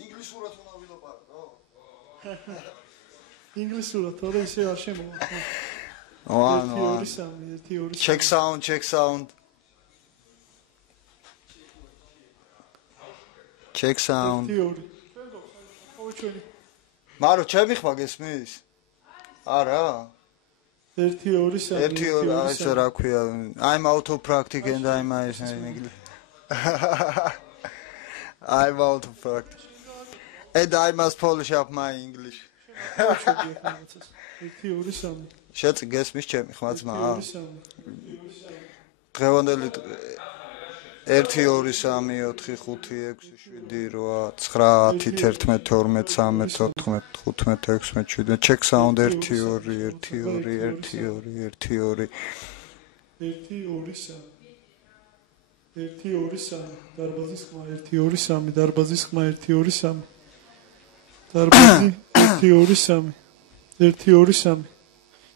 ინგლისურად უნდა ვილაპარაკო? ინგლისურად, თორე ისე არ შემოვა. One, 1 2 3 1 2 3 check sound, check sound. Check sound. 1 2 ხო ჩვენი მარო, ჩემი ხმა გესმის? არა. 1 2 3 1 2 აი ეს რა ქვია? I'm out of practice and I'm I'm out of practice. And I must polish up my English. 1 2 3 შეწი გესმის ჩემი ხმა ძმა? 1 2 3 დღევანდელი 1 2 3 4 5 6 7 8 9 10 11 12 13 14 15 16 17 check sound 1 2 1 2 1 2 1 2 1 2 3 დარბაზის ხმა 1 2 3 დარბაზის ხმა 1 2 3 დარბაზი 1 2 3 1 2 3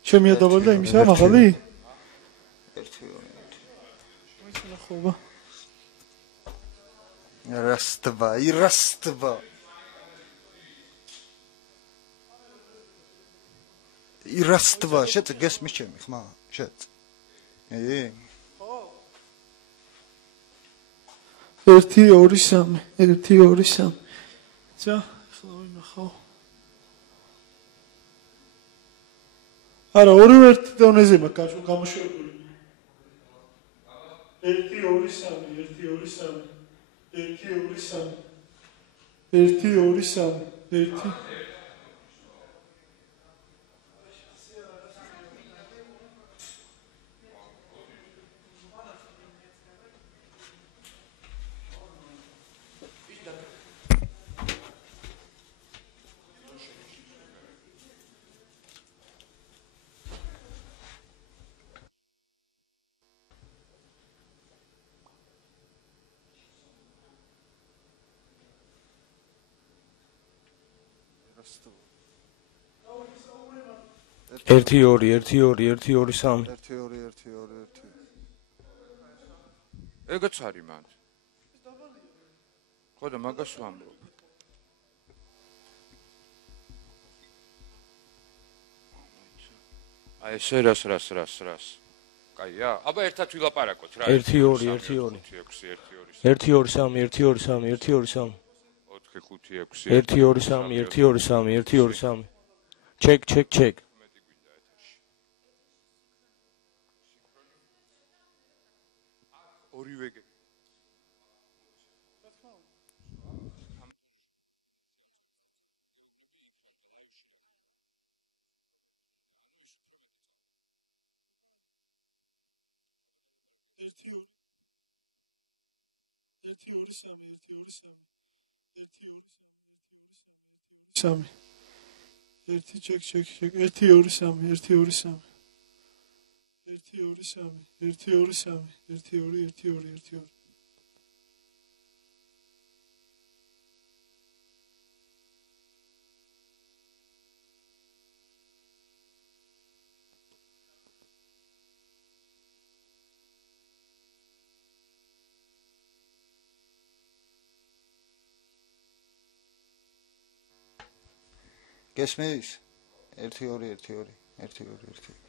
ჩემი ადაბალ და იმისა მაღალი 1 2 ვიცი ხობა Rastva, irastva. Irastva, შეც გესმის ჩემი ხმა? შეც. 1 2 3 1 2 3 ცა ახლა ვინახავ არა ორივე ერთ დონეზე მაქვს გამოშვებული 1 2 3 1 2 3 1 2 3 1 2 3 1 1 2 1 2 1 2 3 1 2 1 2 1 ეგაც არის მან. ხო და მაგას ვამბობ. აი ესე რას. კაია? აბა ერთად ვილაპარაკოთ რა. 1 2 1 2 1 2 3 1 2 3 1 2 3 1 2 3 1 2 3 1 2 3 check ორივე 1 2 1 2 3 1 2 3 1 2 3 1 check 1 2 3 1 2 3 1 2 3 1 2 3 1 2 1 2 1 2 გესმის? 1 2 1 2 1 2 1 2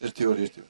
1-2.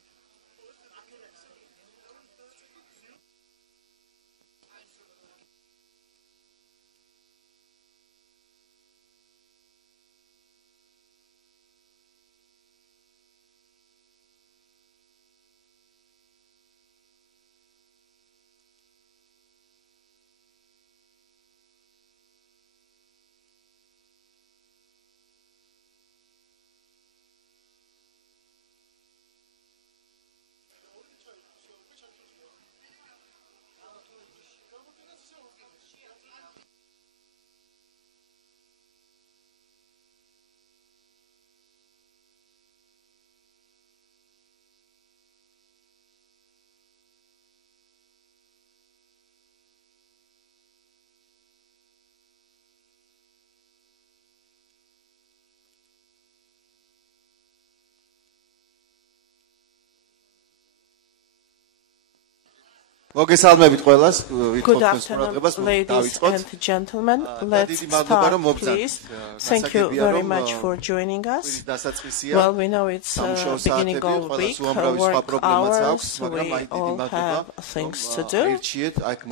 მოგესალმებით ყველას, Good afternoon, ladies and gentlemen. Let's start, please. Thank you very much for joining us. Well, we know it's beginning of the week, work hours, we all have things to do.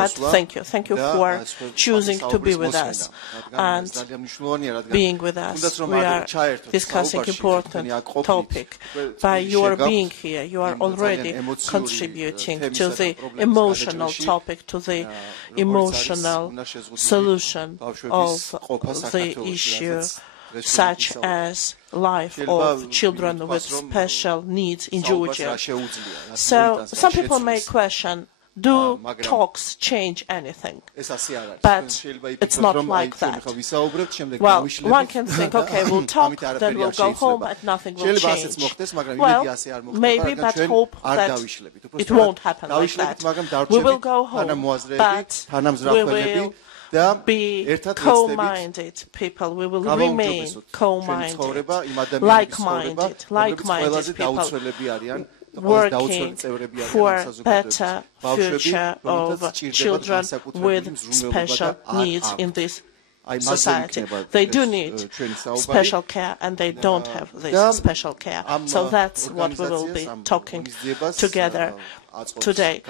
But thank you for choosing to be with us and being with us. We are discussing important topic. By your being here, you are already contributing to the emotional topic, to the emotional solution of the issue, such as life of children with special needs in Georgia. So some people may question, do talks change anything? But it's not like that. Well, one can think, okay, we'll talk, then we'll go home, and nothing will change. Well, maybe, but hope that it won't happen like that. We will go home, but we will be co-minded people. We will remain co-minded, like-minded people, working for better future of children with special needs in this society. They do need special care and they don't have this special care. So that's what we will be talking together today.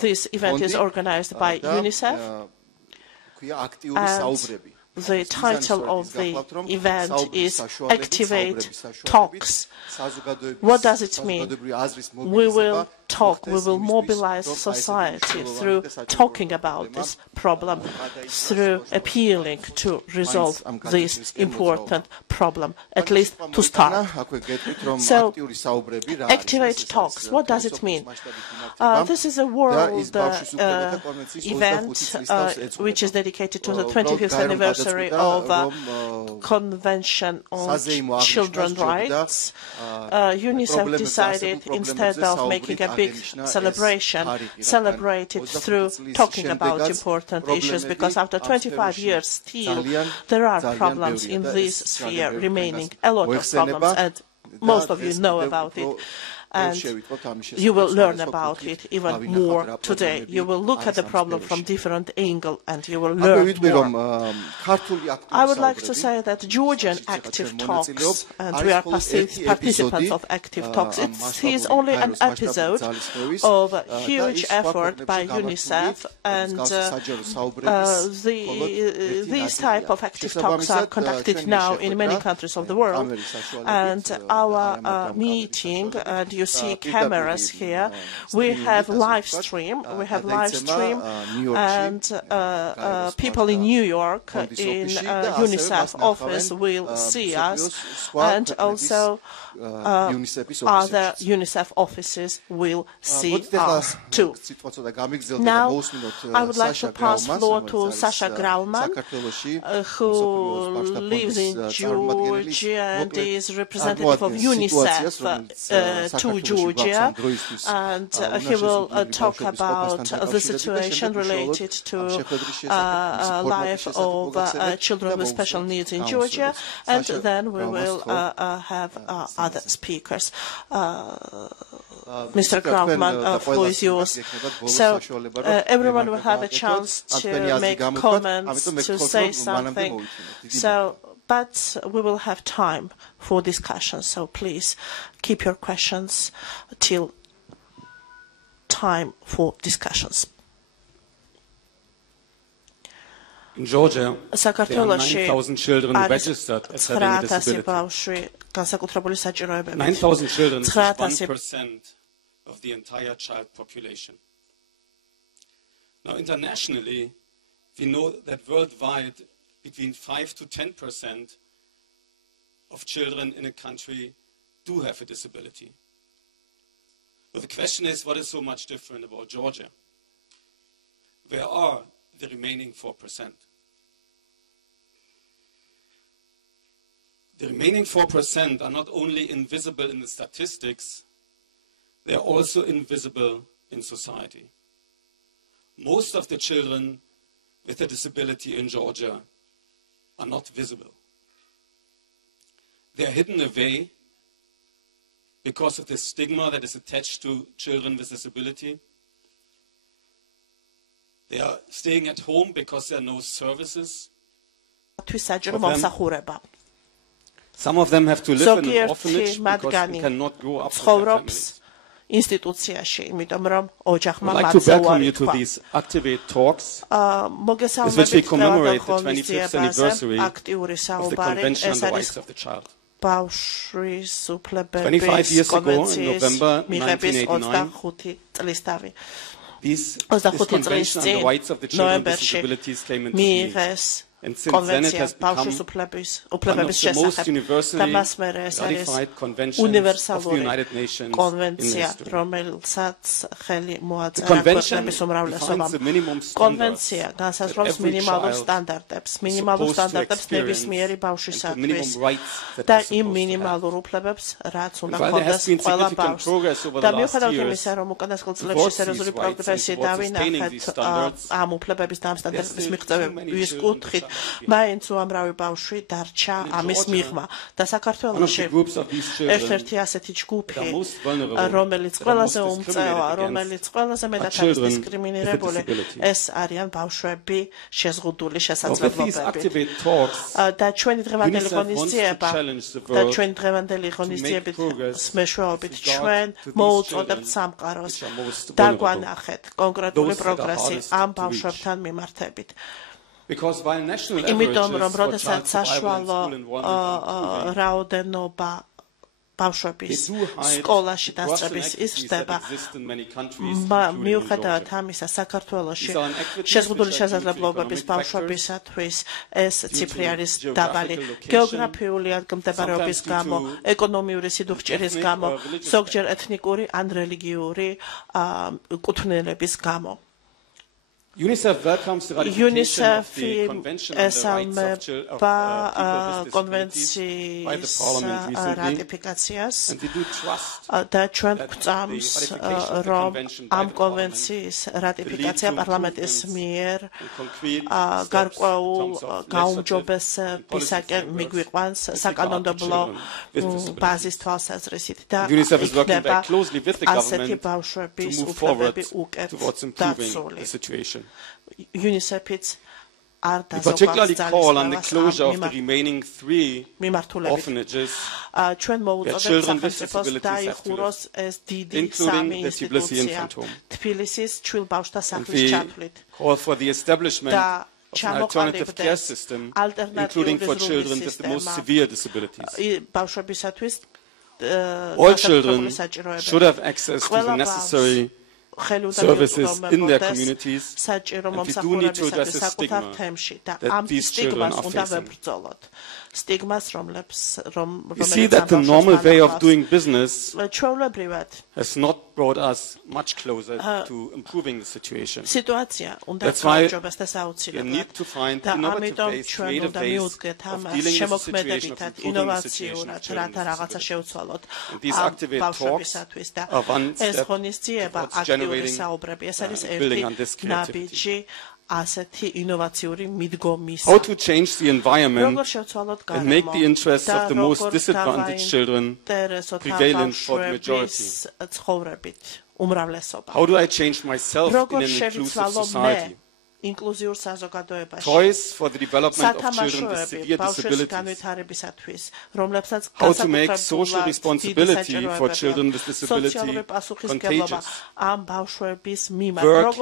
This event is organized by UNICEF, and the title of the event is Activate Talks. What does it mean? We will talk, we will mobilize society through talking about this problem, through appealing to resolve this important problem, at least to start. So, Activate Talks, what does it mean? This is a world event which is dedicated to the 25th anniversary of Convention on Children's Rights. UNICEF decided, instead of making a big celebration, celebrate it through talking about important issues, because after 25 years still there are problems in this sphere remaining, a lot of problems, and most of you know about it. And you will learn about it even more today. You will look at the problem from different angle and you will learn more. I would like to say that Georgian Active Talks, and we are participants of Active Talks, it is only an episode of a huge effort by UNICEF, and these type of Active Talks are conducted now in many countries of the world. And our meeting, and you see cameras here. We have live stream. And people in New York in UNICEF office will see us, and also other UNICEF offices will see us too. Now, I would like to pass floor to Sasha Grauman, who lives in Georgia and is representative of UNICEF to Georgia, and he will talk about the situation related to life of children with special needs in Georgia, and then we will have other speakers. Mr. Grauman, floor is yours. So everyone will have a chance to make comments, to say something. So but we will have time for discussion, so please keep your questions till time for discussions. In Georgia, there are 9,000 children registered as having a disability. 9,000 children is 1% of the entire child population. Now, internationally, we know that worldwide, between 5 to 10% of children in a country do have a disability. But the question is, what is so much different about Georgia? Where are the remaining 4%? The remaining 4% are not only invisible in the statistics, they are also invisible in society. Most of the children with a disability in Georgia are not visible. They are hidden away because of the stigma that is attached to children with disability. They are staying at home because there are no services for them. Some of them have to live in an orphanage because they cannot grow up with their families. I'd like to welcome you to these Activate Talks, with which we commemorate the 25th anniversary of the Convention on the Rights of the Child. 25 years ago, in November 1989, this Convention on the Rights of the Children with Disabilities came into being. And since then it has become one of the most universally ratified conventions of the United Nations in history. The convention defines the minimum standards that every child is supposed to experience and the minimum rights that they're supposed to have. And while there has been significant progress over the last years towards these rights and towards sustaining these standards, there's still too many children to მაინც უამრავი ბავშვი დარჩა ამის მიღმა და საქართველოში ერთ-ერთი ასეთი ჯგუფი რომელიც ყველაზე უმწევა, რომელიც ყველაზე მეტად არის დისკრიმინირებული, ეს არიან ბავშვები შეზღუდული შესაძლებლობებით. და ჩვენი დღევანდელი ღონისძიებით მეშვეობით ჩვენ მოუწოდებთ სამყაროს დაგვანახეთ კონკრეტული პროგრესი ამ ბავშვებთან მიმართებით. იმიტომ რომ როდესაც საშუალო რაოდენობა ბავშვების სკოლაში დასწრების იზრდება, მიუხედავად ამისა, საქართველოში შეზღუდული შესაძლებლობების ბავშვებისათვის ეს ციფრი არის დაბალი. გეოგრაფიული ადგილმდებარეობის გამო, ეკონომიური სიდუხჭირის გამო, ზოგჯერ ეთნიკური ან რელიგიური კუთვნილების გამო. UNICEF ესალმება კონვენციის რატიფიკაციას და ჩვენ გვწამს რომ ამ კონვენციის რატიფიკაცია პარლამენტის მიერ გარკვეულ გაუმჯობესებისაკენ მიგვიყვანს საკანონმდებლო ბაზის თვალსაზრისით და იქნება ასეთი ბავშვების უფლებები უკეთ დაცული. UNICEF We particularly call on the closure of the remaining 3 orphanages that children with disabilities have to live, including the Tbilisi Infant Home. And we call for the establishment of an alternative care system, including for children with the most severe disabilities. All children should have access to the necessary services in their communities, and we do need to address the stigma that these children are facing. We see that the normal way of doing business has not brought us much closer to improving the situation. That's why we need to find innovative ways, creative ways of dealing with the situation of improving the situation of children with disabilities. And these Activate Talks are one step towards generating and building on this creativity. How to change the environment and make the interests of the most disadvantaged children prevalent for the majority. How do I change myself in an inclusive society? ინკლუზიურ საზოგადოებაში. Toys for the development of children with severe disabilities. How to make social responsibility for children with disability contagious.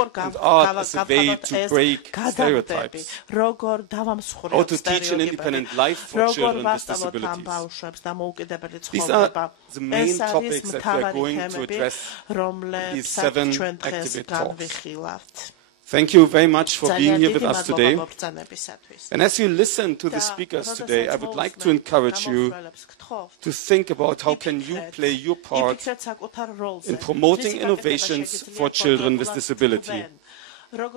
Work and art as a way to break stereotypes. How to teach an independent life for children with disabilities. These are the main topics that we are going to address in these 7 activate talks. Thank you very much for being here with us today. And as you listen to the speakers today, I would like to encourage you to think about how can you play your part in promoting innovations for children with disability,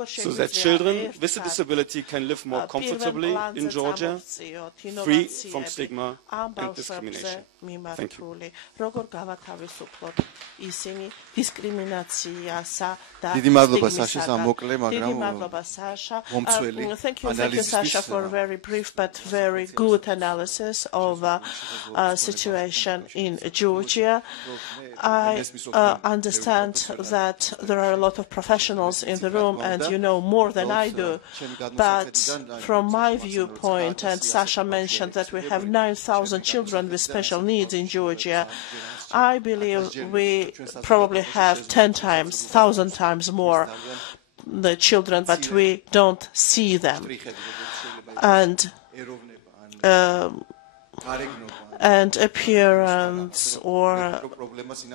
so that children with a disability can live more comfortably in Georgia, free from stigma and discrimination. Thank you. დიდი მადლობა საშას ამ მოკლე, მაგრამ მომცველი Thank you, Sasha, for a very brief but very good analysis of situation in Georgia. I understand that there are a lot of professionals in the room and you know more than I do, but from my viewpoint, and Sasha mentioned that we have 9,000 children with special needs in Georgia, I believe we probably have 10 times, 1,000 times more the children, but we don't see them. And appearance or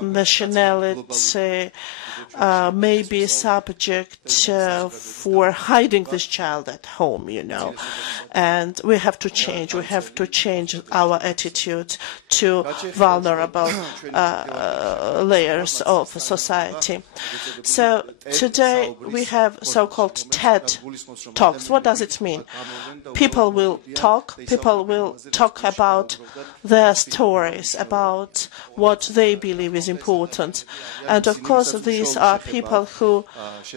nationality may be subject for hiding this child at home, you know. And we have to change. We have to change our attitude to vulnerable layers of society. So today we have so-called TED Talks. What does it mean? People will talk about their stories, about what they believe is important. And of course, these are people who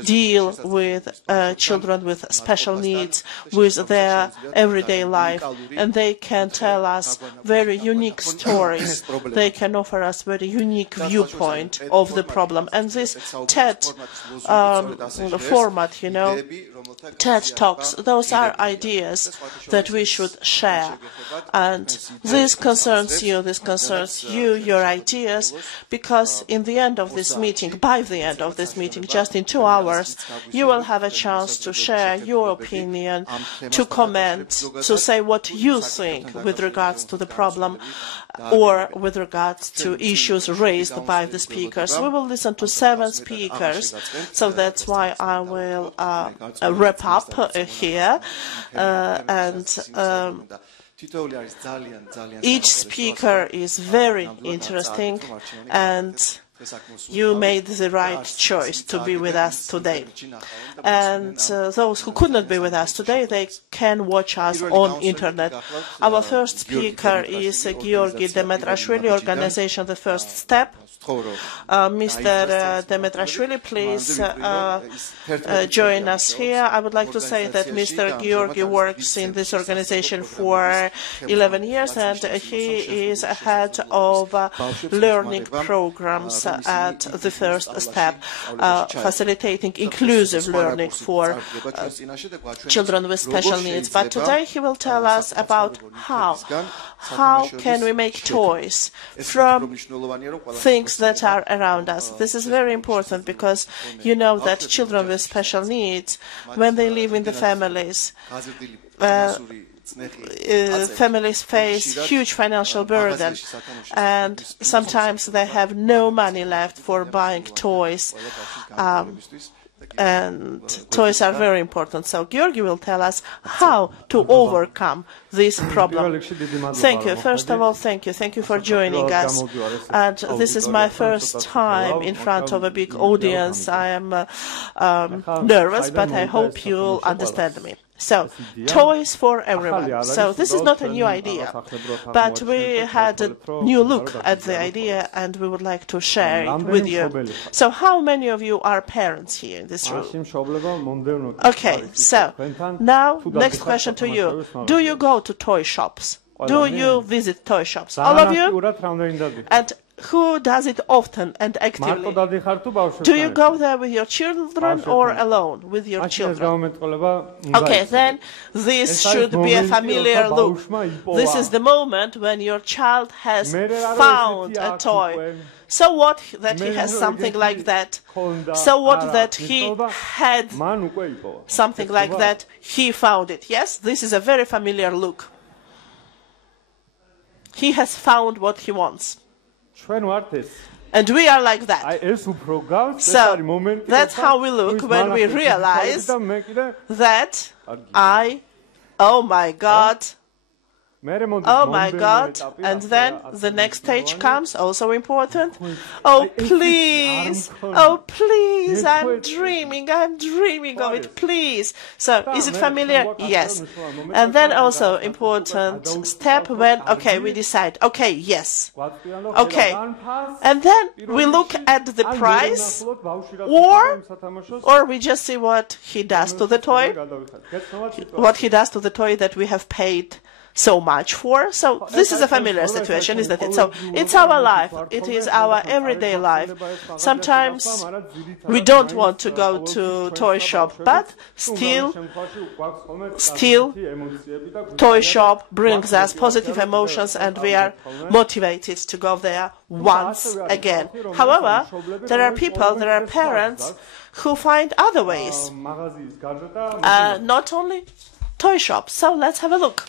deal with children with special needs, with their everyday life, and they can tell us very unique stories. They can offer us very unique viewpoint of the problem. And this TED format, you know, TED Talks, those are ideas that we should share. And this concerns you, your ideas, because in the end of this meeting, by the end of this meeting, just in 2 hours, you will have a chance to share your opinion, to comment, to say what you think with regards to the problem or with regards to issues raised by the speakers. We will listen to 7 speakers, so that's why I will wrap up here. Each speaker is very interesting, and you made the right choice to be with us today. And those who could not be with us today, they can watch us on internet. Our first speaker is Georgi Demetrashvili, organization The First Step. Mr. Demetrashvili, please join us here. I would like to say that Mr. Georgi works in this organization for 11 years, and he is head of learning programs at The First Step, facilitating inclusive learning for children with special needs. But today he will tell us about how can we make toys from things that are around us. This is very important because you know that children with special needs, when they live in the families, families face huge financial burden, and sometimes they have no money left for buying toys. And toys are very important. So Georgi will tell us how to overcome this problem. Thank you. First of all, thank you. Thank you for joining us. And this is my first time in front of a big audience. I am nervous, but I hope you'll understand me. So, toys for everyone. So, this is not a new idea, but we had a new look at the idea and we would like to share it with you. So, how many of you are parents here in this room? Okay, so, now, next question to you. Do you go to toy shops? Do you visit toy shops? All of you? And who does it often and actively? Do you go there with your children or alone with your children? Okay, then this should be a familiar look. This is the moment when your child has found a toy. So what that he has something like that? So what that he had something like that? He found it. Yes, this is a very familiar look. He has found what he wants. And we are like that. So that's how we look when we realize that oh my God, and then the next stage comes, also important. Oh please, I'm dreaming of it, please. So is it familiar? Yes. And then also important step when, okay, we decide, okay, yes, okay. And then we look at the price, or we just see what he does to the toy, that we have paid so much for. So this is a familiar situation, isn't it? So it's our life. It is our everyday life. Sometimes we don't want to go to toy shop, but still toy shop brings us positive emotions and we are motivated to go there once again. However, there are people, there are parents who find other ways, not only toy shops. So let's have a look.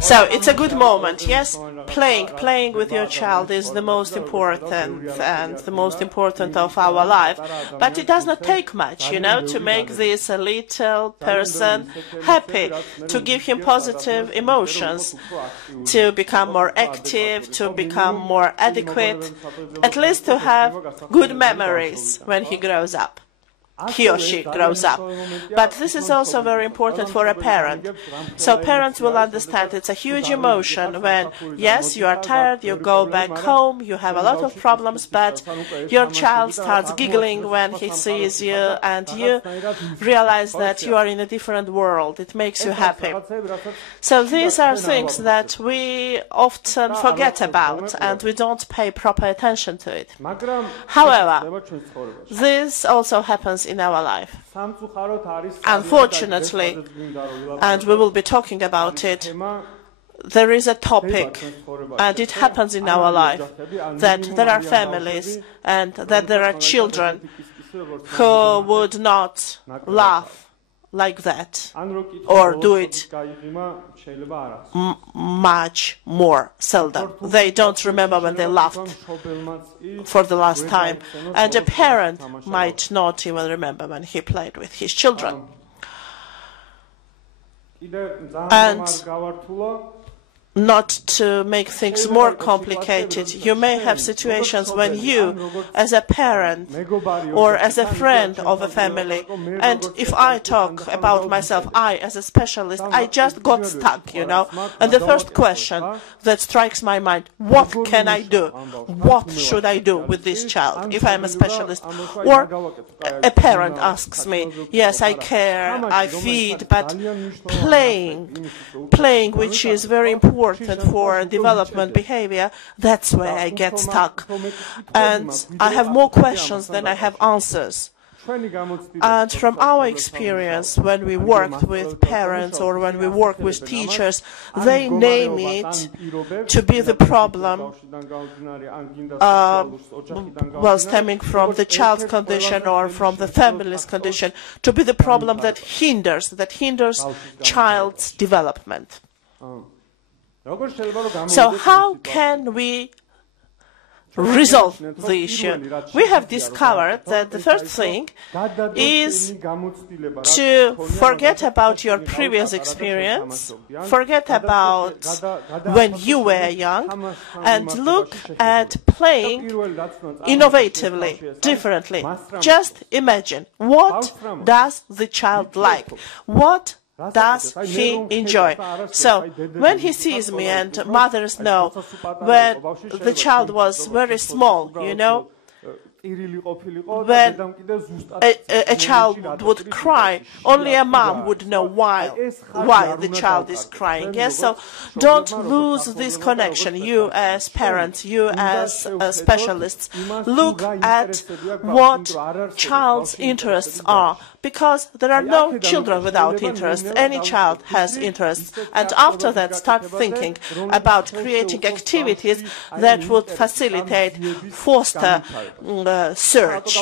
So it's a good moment, yes? Playing with your child is the most important and the most important of our life. But it does not take much, to make this little person happy, to give him positive emotions, to become more active, to become more adequate, at least to have good memories when he grows up. He or she grows up. But this is also very important for a parent. So parents will understand it's a huge emotion when, yes, you are tired, you go back home, you have a lot of problems, but your child starts giggling when he sees you and you realize that you are in a different world. It makes you happy. So these are things that we often forget about and we don't pay proper attention to it. However, this also happens in our life. Unfortunately, and we will be talking about it, there is a topic, and it happens in our life, that there are families and that there are children who would not laugh like that or do it much more seldom. They don't remember when they laughed for the last time, and a parent might not even remember when he played with his children. And not to make things more complicated, you may have situations when you, as a parent or as a friend of a family, and if I talk about myself, I as a specialist, I just got stuck, and the first question that strikes my mind, what can I do? What should I do with this child if I'm a specialist? Or a parent asks me, yes, I care, I feed, but playing, which is very important for development behavior, that's where I get stuck. And I have more questions than I have answers. And from our experience, when we worked with parents or when we work with teachers, they name it to be the problem, stemming from the child's condition or from the family's condition, to be the problem that hinders child's development. So how can we resolve the issue. We have discovered that the first thing is to forget about your previous experience, forget about when you were young, and look at playing innovatively, differently. Just imagine, what does the child like? What does he enjoy? So when he sees me, and mothers know, when the child was very small, you know, when a child would cry, only a mom would know why the child is crying. Yes, so don't lose this connection. You as parents, you as specialists, look at what child's interests are, because there are no children without interests. Any child has interests, and after that start thinking about creating activities that would facilitate, foster search.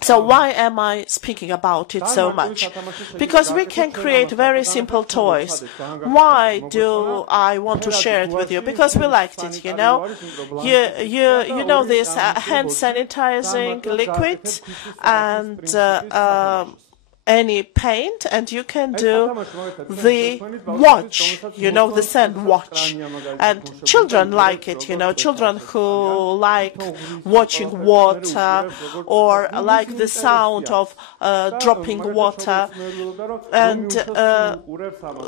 So why am I speaking about it so much? Because we can create very simple toys. Why do I want to share it with you? Because we liked it, you know. You know this hand sanitizing liquid and any paint, and you can do the watch, you know, the sand watch. And children like it, you know, children who like watching water or like the sound of dropping water. And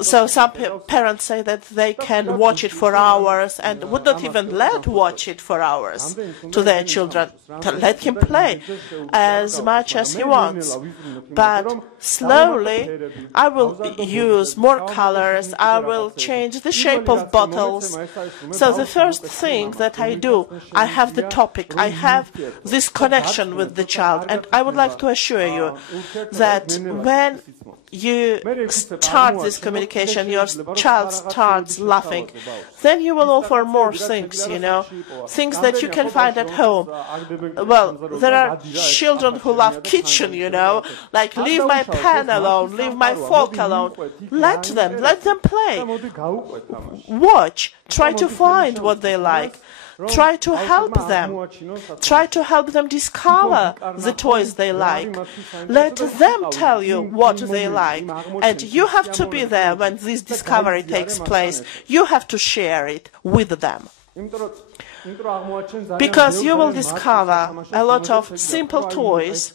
so some parents say that they can watch it for hours and would not even watch it for hours to their children. Let him play as much as he wants. But slowly, I will use more colors, I will change the shape of bottles. So the first thing that I do, I have the topic, I have this connection with the child, and I would like to assure you that when you start this communication, your child starts laughing, then you will offer more things, you know, things that you can find at home. Well, there are children who love kitchen, you know, like leave my pan alone, leave my fork alone. Let them play. Watch, try to find what they like. Try to help them. Try to help them discover the toys they like. Let them tell you what they like. And you have to be there when this discovery takes place. You have to share it with them. Because you will discover a lot of simple toys,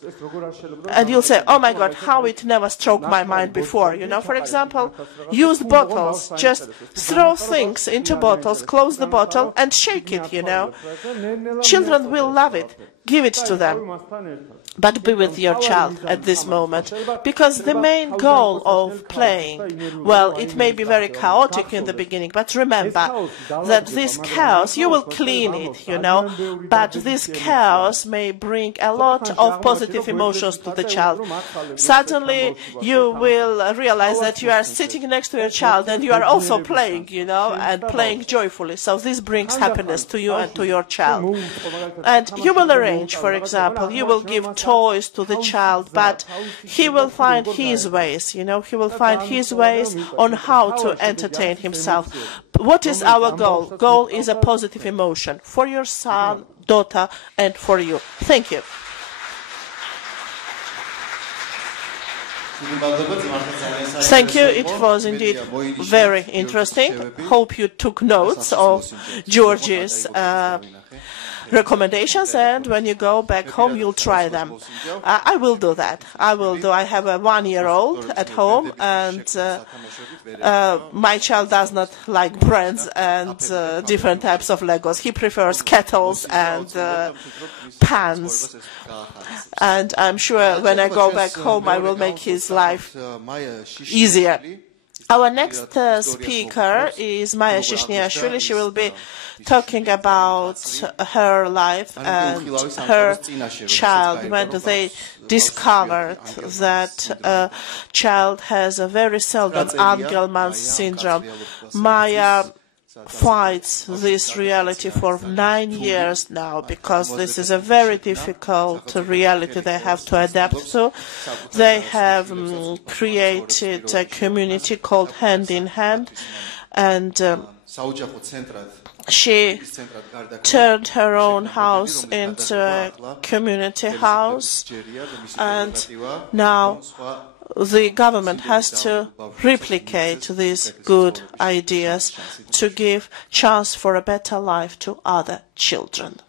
and you'll say, oh my God, how it never struck my mind before. You know, for example, used bottles. Just throw things into bottles, close the bottle, and shake it, you know. Children will love it. Give it to them. But be with your child at this moment, because the main goal of playing, well, it may be very chaotic in the beginning, but remember that this chaos, you will clean it, you know, but this chaos may bring a lot of positive emotions to the child. Suddenly you will realize that you are sitting next to your child and you are also playing, you know, and playing joyfully. So this brings happiness to you and to your child. And you will arrange, for example, you will give toys to the child, but he will find his ways, you know, he will find his ways on how to entertain himself. What is our goal? Goal is a positive emotion for your son, daughter, and for you. Thank you. Thank you. It was indeed very interesting. Hope you took notes of George's recommendations, and when you go back home you'll try them. I will do that. I will do. I have a 1-year-old at home, and my child does not like brands and different types of Legos. He prefers kettles and pans, and I'm sure when I go back home I will make his life easier. Our next speaker is Maya Shishniashvili. She will be talking about her life and her child when they discovered that a child has a very seldom Angelman syndrome. Maya fights this reality for 9 years now, because this is a very difficult reality they have to adapt to. They have created a community called Hand in Hand, and She turned her own house into a community house, and now the government has to replicate these good ideas to give chance for a better life to other children.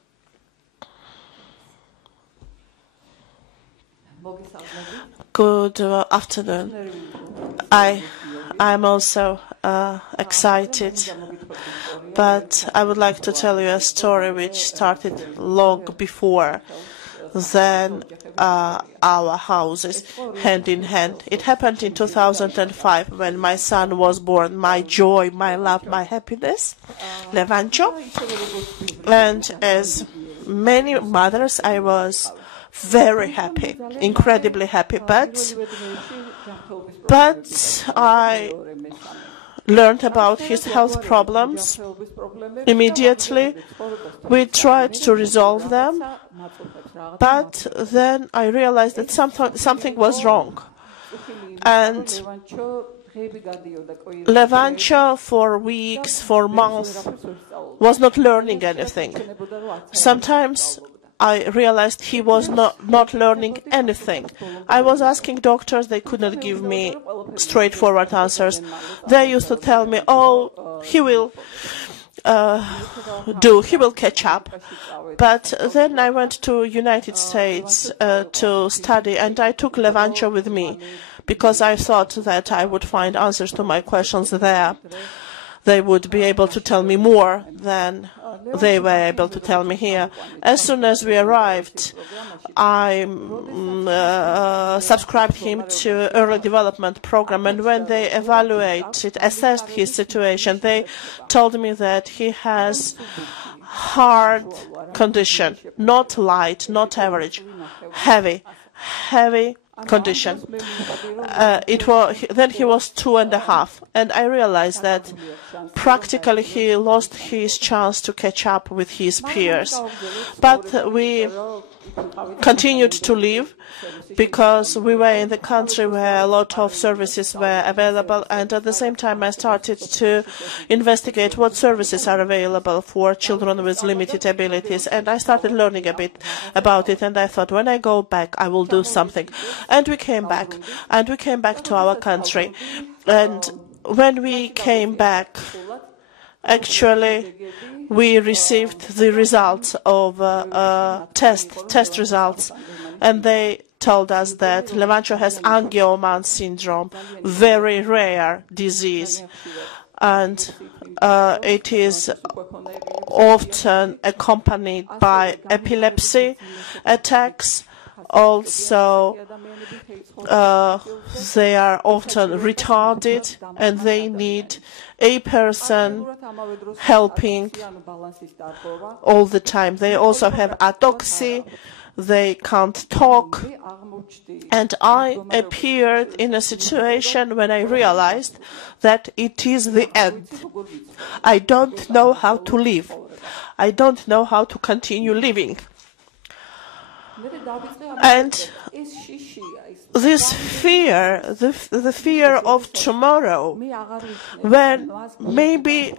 Good afternoon. I'm also excited, but I would like to tell you a story which started long before than our houses, hand in hand. It happened in 2005 when my son was born, my joy, my love, my happiness, Levancho. And as many mothers, I was very happy, incredibly happy, but I learned about his health problems immediately. We tried to resolve them, but then I realized that something was wrong. And Levancho for weeks, for months, was not learning anything. Sometimes I realized he was not learning anything. I was asking doctors, they could not give me straightforward answers. They used to tell me, oh, he will catch up. But then I went to United States to study, and I took Levancho with me because I thought that I would find answers to my questions there. They would be able to tell me more than they were able to tell me here. As soon as we arrived, I subscribed him to early development program, and when they assessed his situation, they told me that he has hard condition, not light, not average, heavy condition. Then he was 2.5, and I realized that practically he lost his chance to catch up with his peers. But we continued to live because we were in the country where a lot of services were available, and at the same time I started to investigate what services are available for children with limited abilities, and I started learning a bit about it, and I thought, when I go back I will do something. And we came back to our country, and when we came back, actually we received the results of test results, and they told us that Levancho has Angelman syndrome, very rare disease, and it is often accompanied by epilepsy attacks. Also, they are often retarded, and they need a person helping all the time. They also have ataxia. They can't talk, and I appeared in a situation when I realized that it is the end. I don't know how to live. I don't know how to continue living. And this fear, the fear of tomorrow, when maybe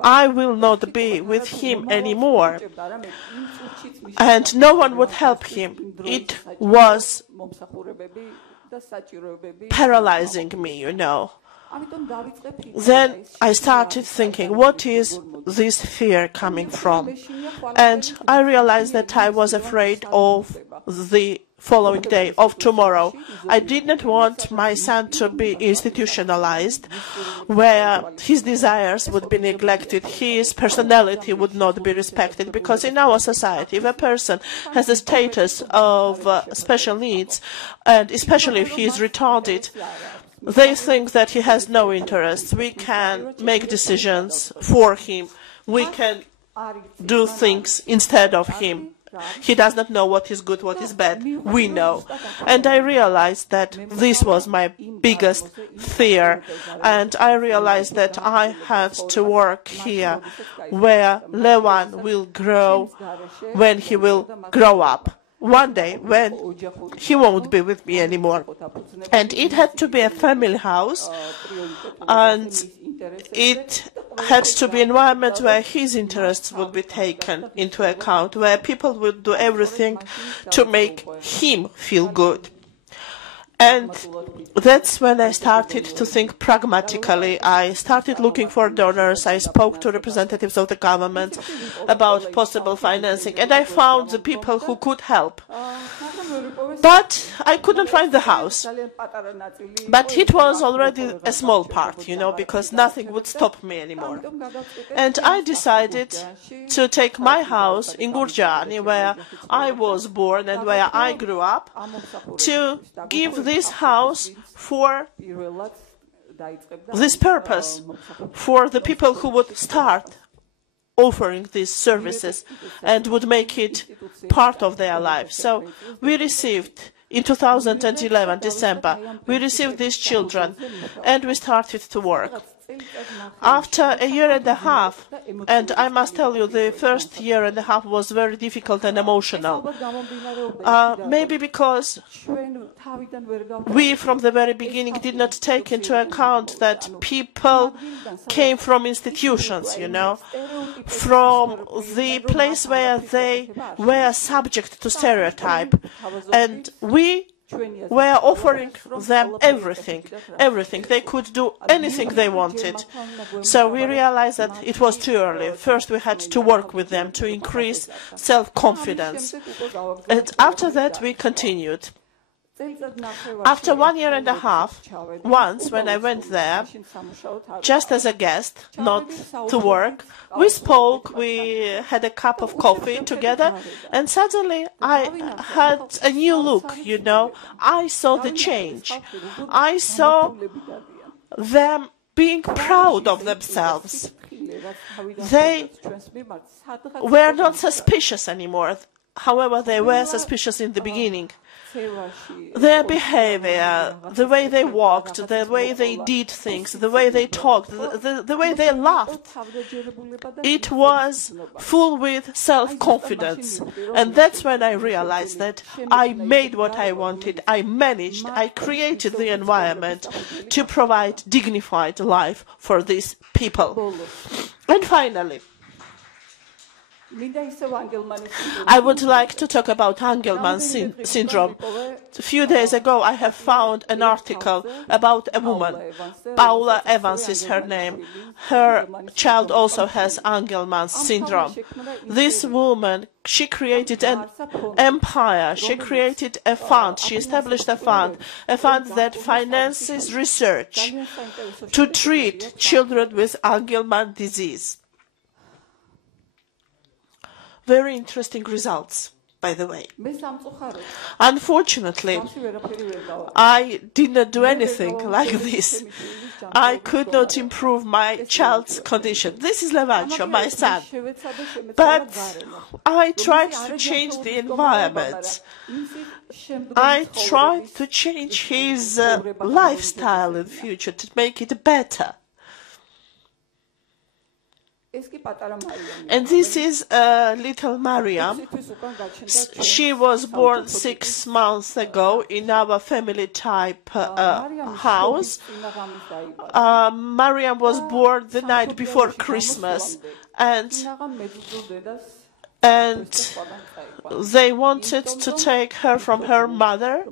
I will not be with him anymore, and no one would help him, it was paralyzing me, you know. Then I started thinking, what is this fear coming from? And I realized that I was afraid of the following day, of tomorrow. I did not want my son to be institutionalized, where his desires would be neglected, his personality would not be respected, because in our society, if a person has a status of special needs, and especially if he is retarded, they think that he has no interest. We can make decisions for him. We can do things instead of him. He does not know what is good, what is bad. We know. And I realized that this was my biggest fear. And I realized that I had to work here where Levan will grow when he will grow up. One day when he won't be with me anymore. And it had to be a family house, and it had to be an environment where his interests would be taken into account, where people would do everything to make him feel good. And that's when I started to think pragmatically. I started looking for donors. I spoke to representatives of the government about possible financing, and I found the people who could help. But I couldn't find the house. But it was already a small part, because nothing would stop me anymore. And I decided to take my house in Gurjani, where I was born and where I grew up, to give this house for this purpose, for the people who would start offering these services and would make it part of their life. So we received, in 2011, December, we received these children and we started to work. After a year and a half, and I must tell you, the first year and a half was very difficult and emotional. Maybe because we, from the very beginning, did not take into account that people came from institutions, from the place where they were subject to stereotype. And we were offering them everything. They could do anything they wanted. So we realized that it was too early. First, we had to work with them to increase self-confidence. And after that, we continued. After 1 year and a half, once when I went there, just as a guest, not to work, we spoke, we had a cup of coffee together, and suddenly I had a new look, I saw the change. I saw them being proud of themselves. They were not suspicious anymore. However, they were suspicious in the beginning. Their behavior, the way they walked, the way they did things, the way they talked, the way they laughed, it was full with self-confidence. And that's when I realized that I made what I wanted, I managed, I created the environment to provide dignified life for these people. And finally, I would like to talk about Angelman syndrome. A few days ago, I have found an article about a woman. Paula Evans is her name. Her child also has Angelman syndrome. This woman, she created an empire. She created a fund. She established a fund that finances research to treat children with Angelman disease. Very interesting results, by the way. Unfortunately, I did not do anything like this. I could not improve my child's condition. This is Levancho, my son. But I tried to change the environment. I tried to change his lifestyle in the future to make it better. And this is little Mariam. She was born 6 months ago in our family type house. Mariam was born the night before Christmas, and they wanted to take her from her mother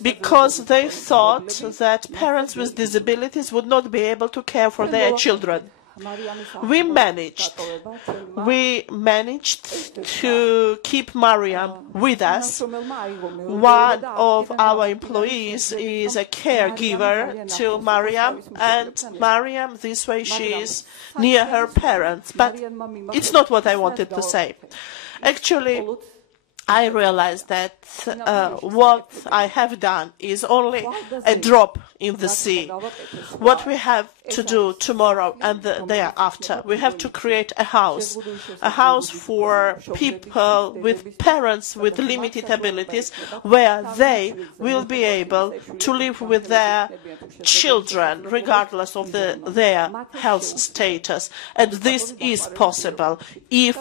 because they thought that parents with disabilities would not be able to care for their children. We managed to keep Mariam with us. One of our employees is a caregiver to Mariam, and Mariam, this way she is near her parents. But it's not what I wanted to say. Actually, I realized that what I have done is only a drop in the sea. What we have to do tomorrow and the day after, we have to create a house for people with parents with limited abilities, where they will be able to live with their children regardless of their health status. And this is possible if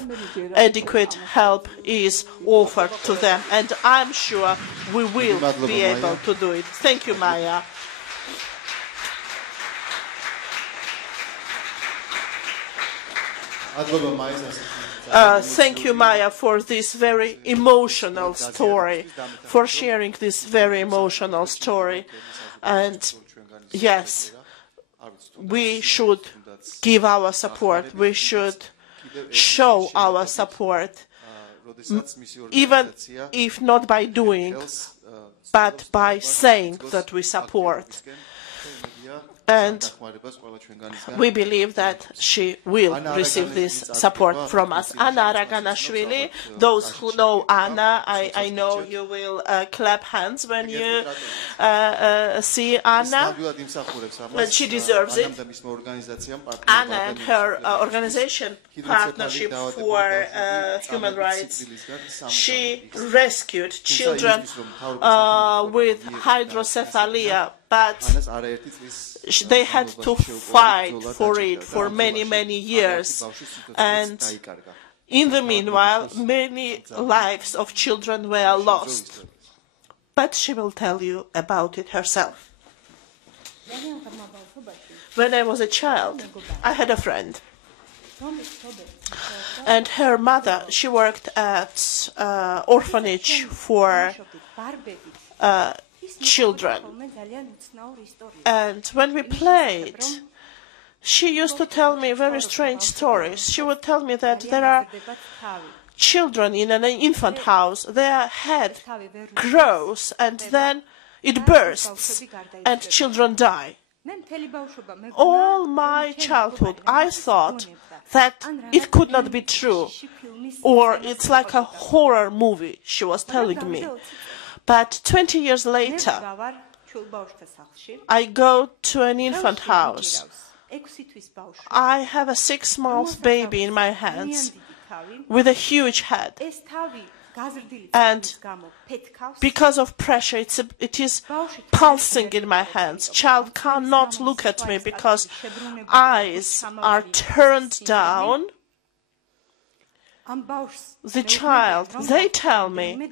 adequate help is offered to them, and I'm sure we will be able to do it. Thank you, Maya. Thank you, Maya, for this very emotional story, for sharing this very emotional story. And yes, we should give our support. We should show our support, even if not by doing, but by saying that we support. And we believe that she will receive this support from us. Anna Araganashvili, those who know Anna, I know you will clap hands when you see Anna. She deserves it. Anna and her organization, Partnership for Human Rights, she rescued children with hydrocephalia, but they had to fight for it for many, many years. And in the meanwhile, many lives of children were lost. But she will tell you about it herself. When I was a child, I had a friend. And her mother, she worked at orphanage for children. And when we played, she used to tell me very strange stories. She would tell me that there are children in an infant house, their head grows and then it bursts and children die. All my childhood I thought that it could not be true, or it's like a horror movie, she was telling me. But 20 years later, I go to an infant house. I have a 6-month baby in my hands with a huge head. And because of pressure, it is pulsing in my hands. Child cannot look at me because eyes are turned down. The child, they tell me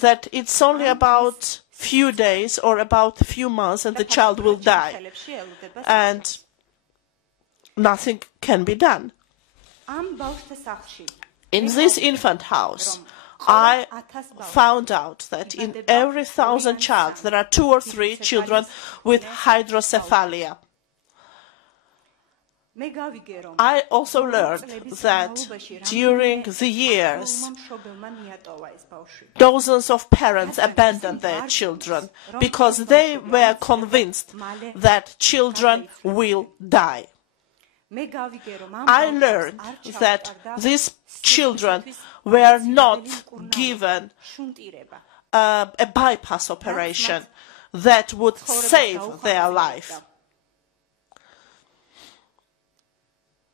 that it's only about few days or about a few months and the child will die. And nothing can be done. In this infant house, I found out that in every 1,000 children, there are 2 or 3 children with hydrocephalia. I also learned that during the years, dozens of parents abandoned their children because they were convinced that children will die. I learned that these children were not given a bypass operation that would save their life.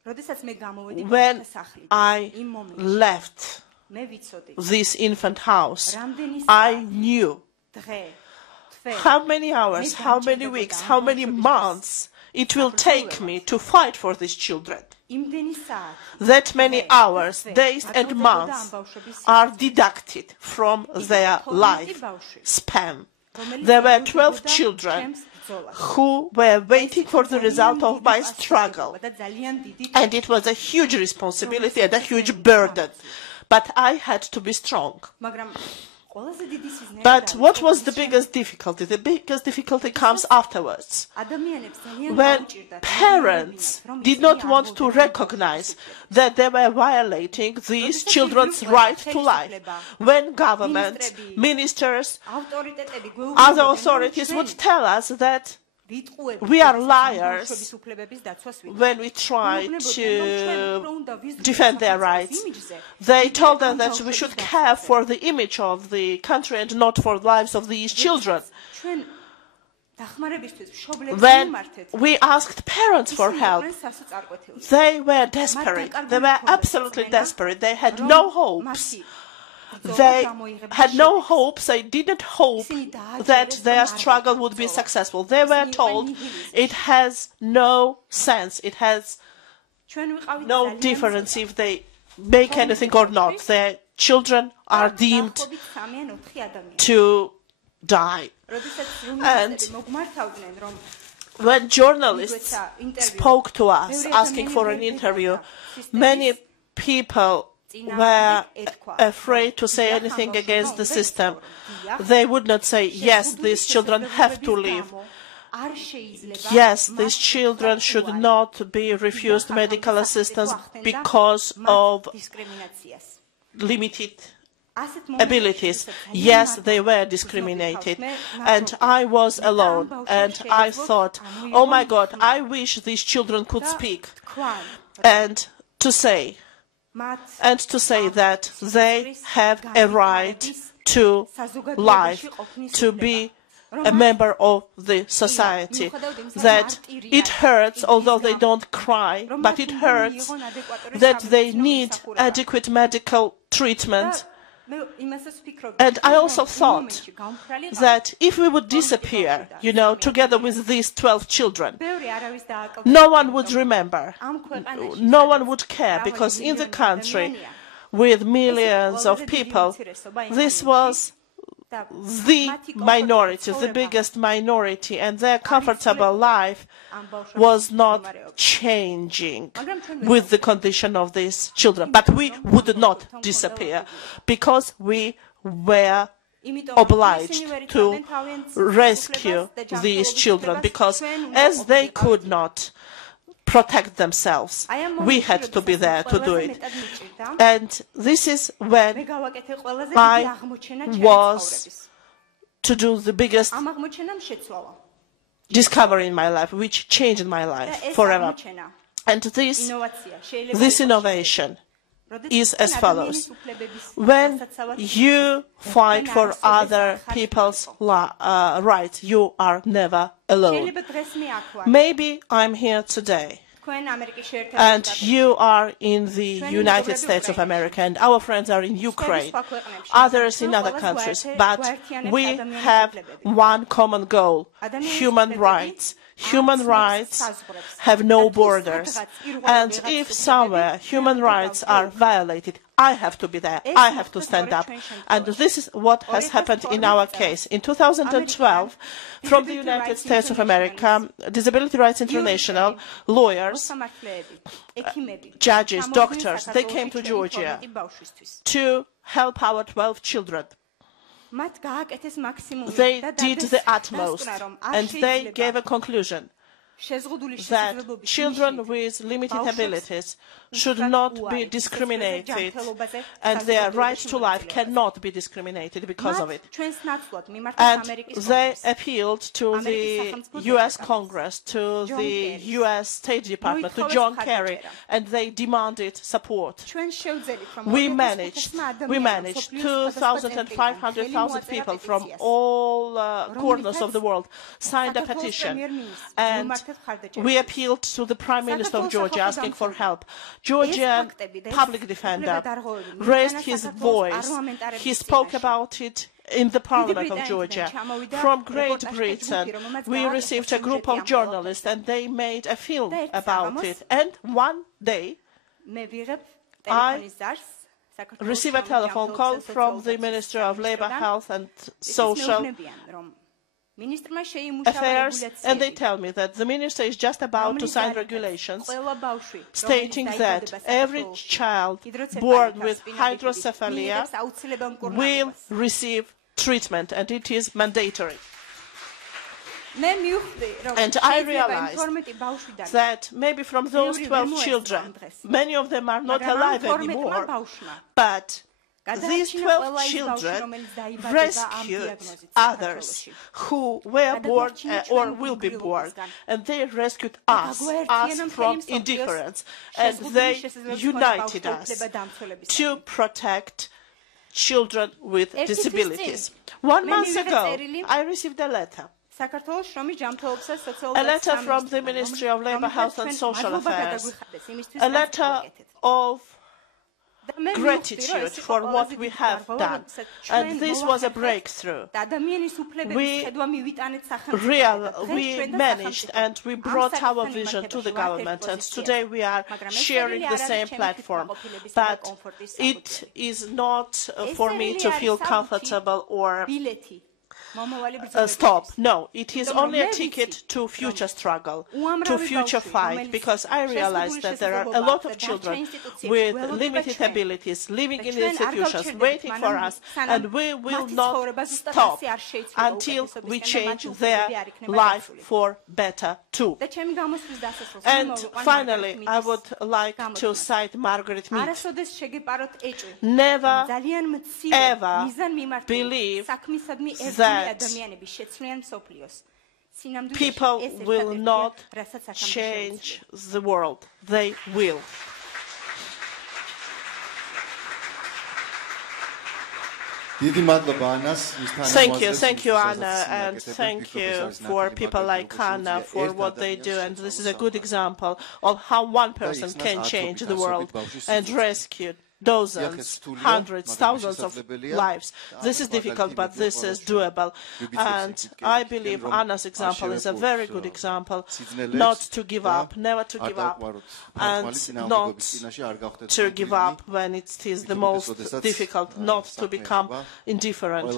When I left this infant house, I knew how many hours, how many weeks, how many months it will take me to fight for these children. That many hours, days and months are deducted from their life span. There were 12 children who were waiting for the result of my struggle. And it was a huge responsibility and a huge burden. But I had to be strong. But what was the biggest difficulty? The biggest difficulty comes afterwards. When parents did not want to recognize that they were violating these children's right to life. When government, ministers, other authorities would tell us that we are liars when we try to defend their rights. They told us that we should care for the image of the country and not for the lives of these children. When we asked parents for help, they were desperate. They were absolutely desperate. They had no hopes. They had no hopes, they didn't hope that their struggle would be successful. They were told it has no sense, it has no difference if they make anything or not. Their children are deemed to die. And when journalists spoke to us asking for an interview, many people were afraid to say anything against the system. They would not say, yes, these children have to leave. Yes, these children should not be refused medical assistance because of limited abilities. Yes, they were discriminated. And I was alone. And I thought, oh my God, I wish these children could speak. And to say that they have a right to life, to be a member of the society, that it hurts, although they don't cry, but it hurts that they need adequate medical treatment. And I also thought that if we would disappear, together with these 12 children, no one would remember, no one would care, because in the country with millions of people, this was the minority, the biggest minority, and their comfortable life was not changing with the condition of these children. But we would not disappear because we were obliged to rescue these children, because as they could not protect themselves, we had to be there to do it. And this is when I was to do the biggest discovery in my life, which changed my life forever. And this innovation is as follows. When you fight for other people's rights, you are never alone. Maybe I'm here today, and you are in the United States of America, and our friends are in Ukraine, others in other countries, but we have one common goal: human rights. Human rights have no borders, and if somewhere human rights are violated, I have to be there, I have to stand up. And this is what has happened in our case. In 2012, from the United States of America, Disability Rights International, lawyers, judges, doctors, they came to Georgia to help our 12 children. They did the utmost, and they gave a conclusion that children with limited abilities should not be discriminated, and their right to life cannot be discriminated because of it. And they appealed to the U.S. Congress, to the U.S. State Department, to John Kerry, and they demanded support. We managed 2,000 and 500,000 people from all corners of the world signed a petition, and we appealed to the Prime Minister of Georgia asking for help. Georgian public defender raised his voice. He spoke about it in the Parliament of Georgia. From Great Britain, we received a group of journalists, and they made a film about it. And one day, I received a telephone call from the Ministry of Labour, Health and Social Affairs, and they tell me that the minister is just about to sign regulations stating that every child born with hydrocephaly will receive treatment, and it is mandatory. And I realized that maybe from those 12 children, many of them are not alive anymore, but these 12 children rescued others who were born or will be born, and they rescued us from indifference, and they united us to protect children with disabilities. 1 month ago, I received a letter from the Ministry of Labour, Health and Social Affairs, a letter of gratitude for what we have done, and this was a breakthrough. We managed, and we brought our vision to the government, and today we are sharing the same platform. But it is not for me to feel comfortable or stop. No, it is only a ticket to future struggle, to future fight, because I realize that there are a lot of children with limited abilities living in institutions waiting for us, and we will not stop until we change their life for better too. And finally, I would like to cite Margaret Mead. Never ever believe that people will not change the world. They will. Thank you, Anna, and thank you for people like Anna for what they do. And this is a good example of how one person can change the world and rescue dozens, hundreds, thousands of lives. This is difficult, but this is doable. And I believe Anna's example is a very good example, not to give up, never to give up, and not to give up when it is the most difficult, not to become indifferent,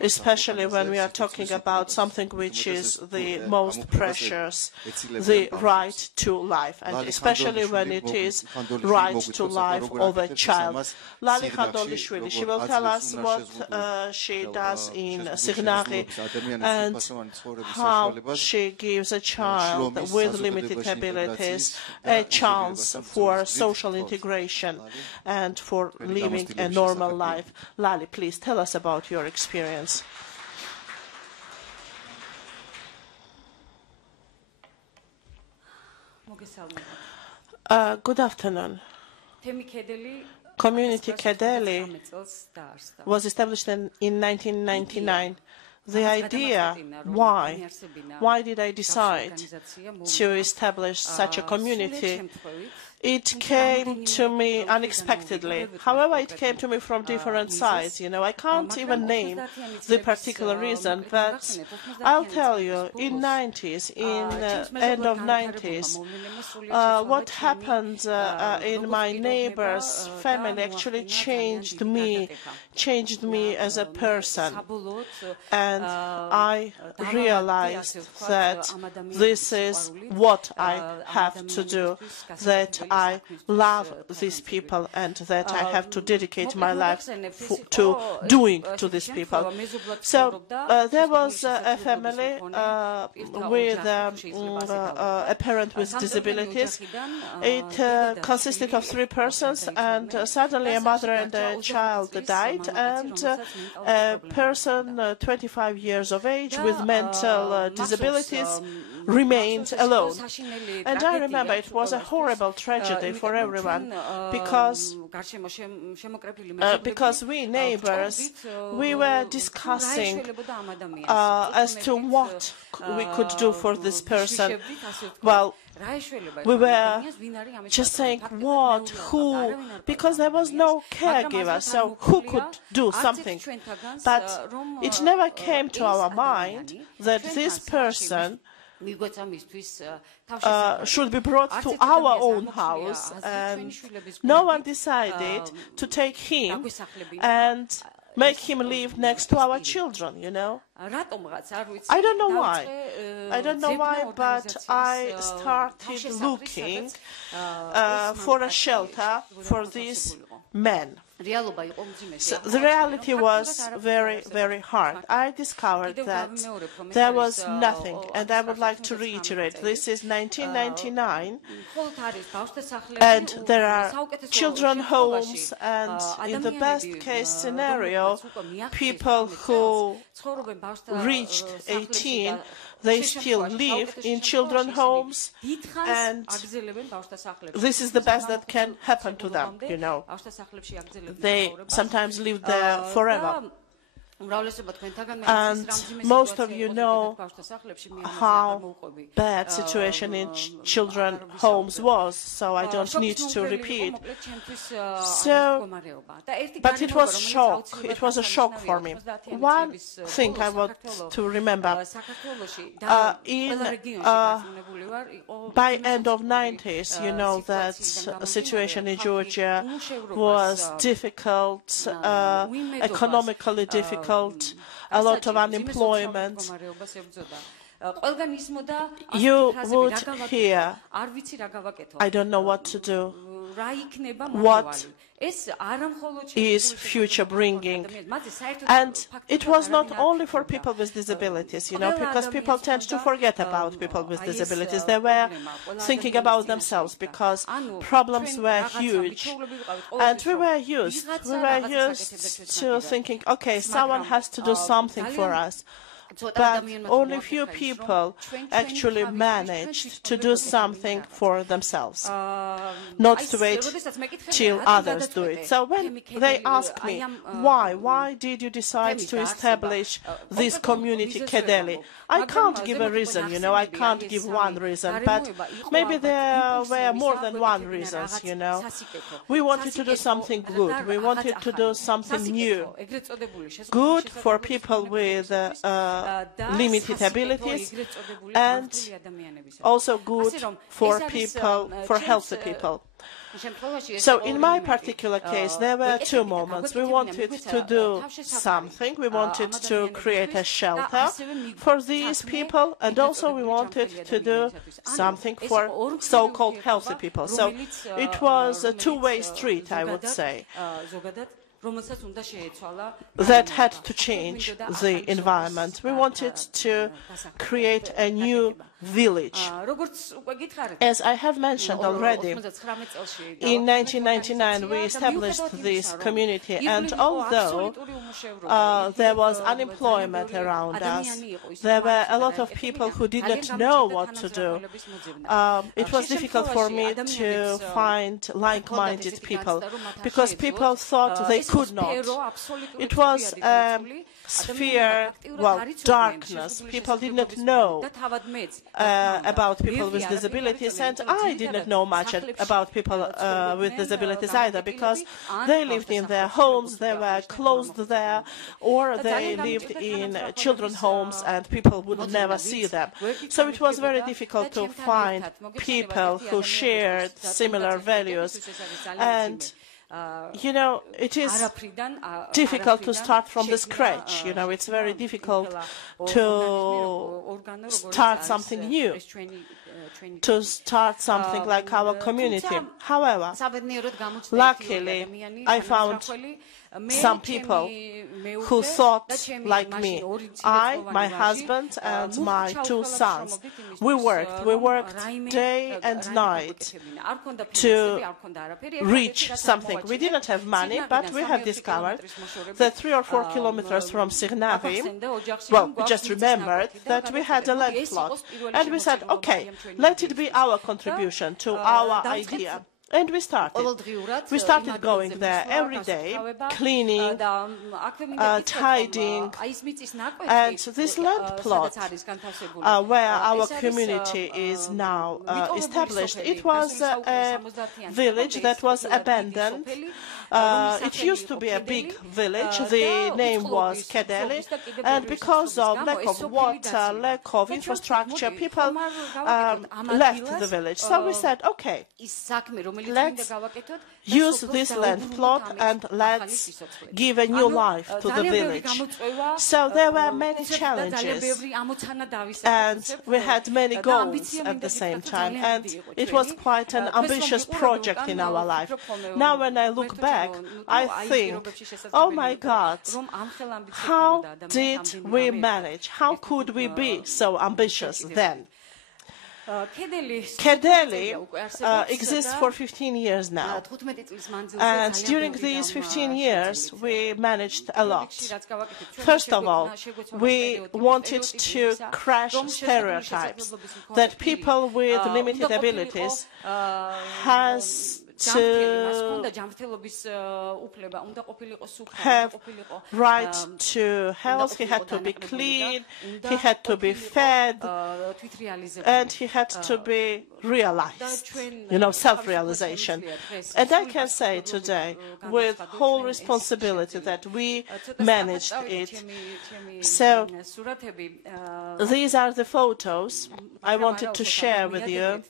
especially when we are talking about something which is the most precious, the right to life, and especially when it is right to life of a child. Lali Khandolishvili, she will tell us what she does in Signari and how she gives a child with limited abilities a chance for social integration and for living a normal life. Lali, please tell us about your experience. Good afternoon. Community Kedeli was established in 1999. The idea, why did I decide to establish such a community? It came to me unexpectedly. However, it came to me from different sides. You know, I can't even name the particular reason, but I'll tell you, in 90s, end of 90s, what happened in my neighbor's family actually changed me as a person. And I realized that this is what I have to do, that I love these people and that I have to dedicate my life to doing to these people. So there was a family with a parent with disabilities. It consisted of 3 persons, and suddenly a mother and a child died, and a person 25 years of age with mental disabilities remained alone. And I remember it was a horrible tragedy for everyone, because we neighbors, we were discussing as to what we could do for this person. Well, we were just saying what, who, because there was no caregiver, so who could do something? But it never came to our mind that this person should be brought to our own house, and no one decided to take him and make him live next to our children, you know. I don't know why, but I started looking for a shelter for these men. So the reality was very, very hard. I discovered that there was nothing, and I would like to reiterate, this is 1999, and there are children homes, and in the best case scenario, people who reached 18, they still live in children's homes, and this is the best that can happen to them, you know. They sometimes live there forever. And most of you know how bad situation in children's homes was, so I don't need to repeat. But it was shock. It was a shock for me. One thing I want to remember, by end of 90s, you know that situation in Georgia was difficult, economically difficult, a lot of unemployment, you would hear, I don't know what to do. What is future bringing? And it was not only for people with disabilities, because people tend to forget about people with disabilities. They were thinking about themselves because problems were huge. And we were used to thinking, okay, someone has to do something for us. But only few people actually managed to do something for themselves, not to wait till others do it. So when they ask me, why did you decide to establish this community, Kedeli? I can't give a reason, I can't give one reason, but maybe there were more than one reason, We wanted to do something good. We wanted to do something new, good for people with limited abilities, and also good for people, for healthy people. So in my particular case, there were two moments. We wanted to do something. We wanted to create a shelter for these people, and also we wanted to do something for so-called healthy people. So it was a two-way street, I would say, that had to change the environment. We wanted to create a new village. As I have mentioned already, in 1999 we established this community, and although there was unemployment around us, there were a lot of people who did not know what to do. It was difficult for me to find like-minded people, because people thought they could not. It was sphere, darkness. People did not know about people with disabilities, and I did not know much about people with disabilities either, because they lived in their homes, they were closed there, or they lived in children's homes and people would never see them. So it was very difficult to find people who shared similar values, and it is difficult to start from the scratch. It's very difficult to start something new, to start something like our community. However, luckily, I found some people who thought like me. I, my husband, and my two sons. We worked day and night to reach something. We didn't have money, but we have discovered that 3 or 4 kilometers from Sirnavi, we just remembered that we had a land plot, and we said, okay, let it be our contribution to our idea. And we started going there every day, cleaning, tidying, and this land plot where our community is now established, it was a village that was abandoned. It used to be a big village. The name was Kedeli, and because of lack of water, lack of infrastructure, people left the village. So we said, okay, let's use this land plot and let's give a new life to the village. So there were many challenges, and we had many goals at the same time, and it was quite an ambitious project in our life. Now when I look back, I think, oh my God, how did we manage? How could we be so ambitious then? Kedeli exists for 15 years now, and during these 15 years we managed a lot. First of all, we wanted to crush stereotypes that people with limited abilities has to have right to health, he had to be clean, he had to be fed, and he had to be realized, self-realization. And I can say today, with whole responsibility, that we managed it. So, these are the photos I wanted to share with you.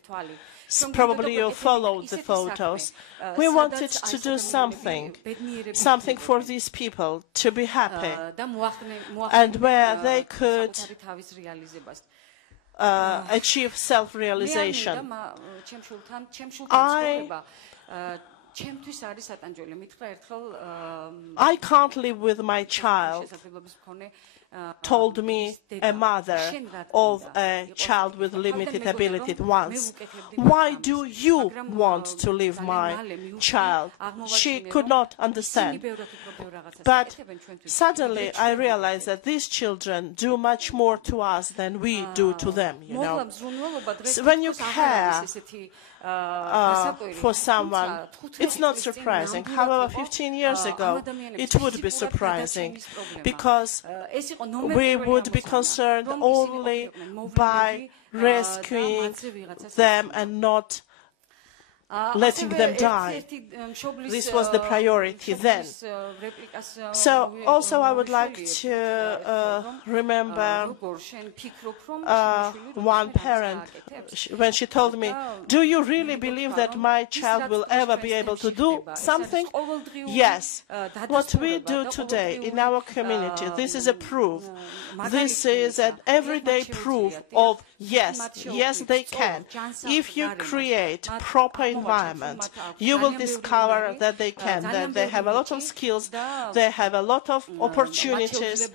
Probably you followed the photos. We wanted to do something for these people to be happy, and where they could achieve self-realization. I can't live with my child, told me a mother of a child with limited ability once. Why do you want to leave my child? She could not understand. But suddenly I realized that these children do much more to us than we do to them, you know. So when you care for someone, it's not surprising. However, 15 years ago, it would be surprising, because we would be concerned only by rescuing them and not letting them die. This was the priority then. So also I would like to remember one parent when she told me, "Do you really believe that my child will ever be able to do something?" Yes. What we do today in our community, this is a proof. This is an everyday proof of yes, they can. If you create proper environment, you will discover that they can, that they have a lot of skills, they have a lot of opportunities,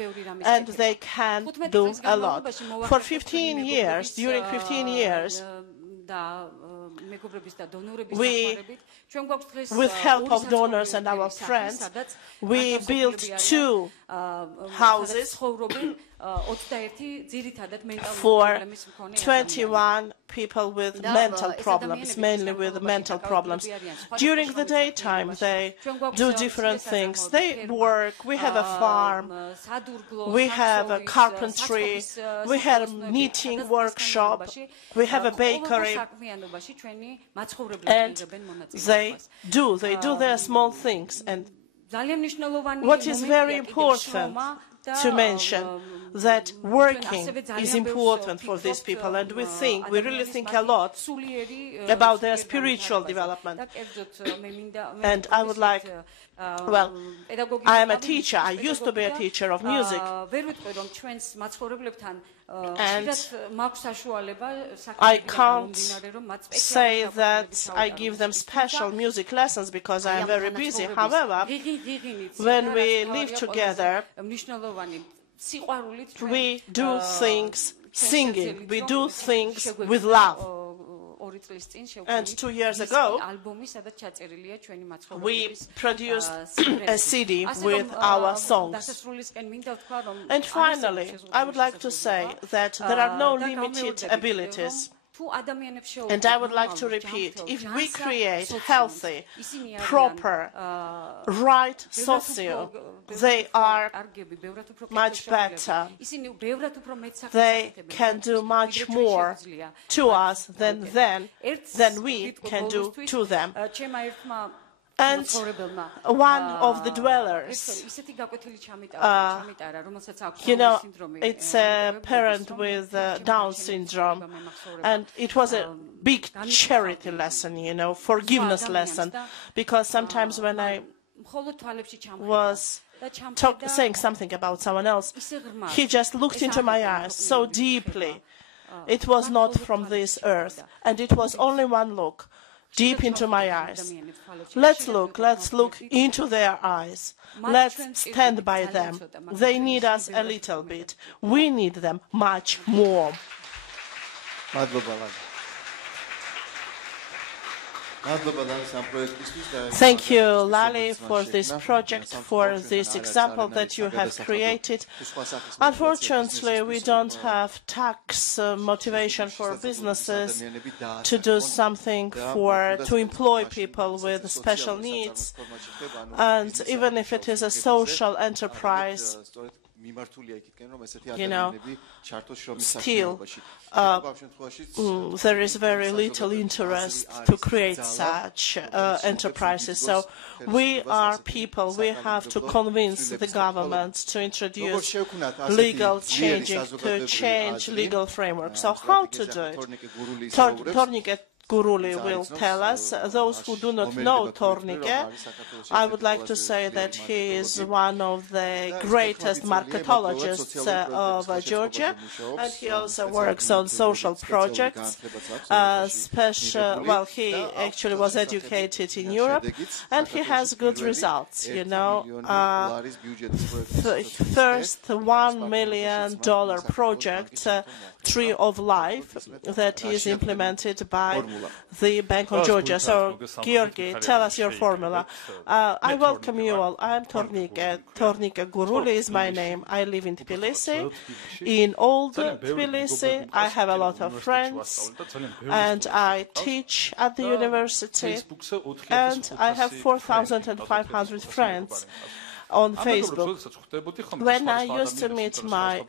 and they can do a lot. For 15 years, during 15 years, we, with help of donors and our friends, we built 2 houses for 21 people with mental problems, mainly with mental problems. During the daytime, they do different things. They work, we have a farm, we have a carpentry, we have a knitting workshop, we have a bakery, and they do their small things. And what is very important to mention, that working is important for these people, and we really think a lot about their spiritual development. And I would like, well, I am a teacher, I used to be a teacher of music, and I can't say that I give them special music lessons because I am very busy. However, when we live together, we do things singing, we do things with love. And 2 years ago, we produced a CD with our songs. And finally, I would like to say that there are no limited abilities. And I would like to repeat, if we create healthy, proper, right socio, they are much better. They can do much more to us than we can do to them. And one of the dwellers, you know, it's a parent with Down syndrome, and it was a big charity lesson, you know, forgiveness lesson, because sometimes when I was saying something about someone else, he just looked into my eyes so deeply. It was not from this earth, and it was only one look. Deep into my eyes. Let's look into their eyes. Let's stand by them. They need us a little bit. We need them much more. Thank you, Lali, for this project, for this example that you have created. Unfortunately, we don't have tax motivation for businesses to do something to employ people with special needs. And even if it is a social enterprise, you know, still there is very little interest to create such enterprises. So we are people, we have to convince the government to introduce legal changes, to change legal framework. So how to do it? Tornike Guruli will tell us. Those who do not know Tornike, I would like to say that he is one of the greatest marketologists of Georgia, and he also works on social projects. He actually was educated in Europe, and he has good results. First $1 million project, Tree of Life, that is implemented by the Bank of Georgia. So, Georgi, tell us your formula. I welcome you all. I'm Tornike. Tornike Guruli is my name. I live in Tbilisi. In old Tbilisi, I have a lot of friends, and I teach at the university, and I have 4,500 friends on Facebook. When I used to meet my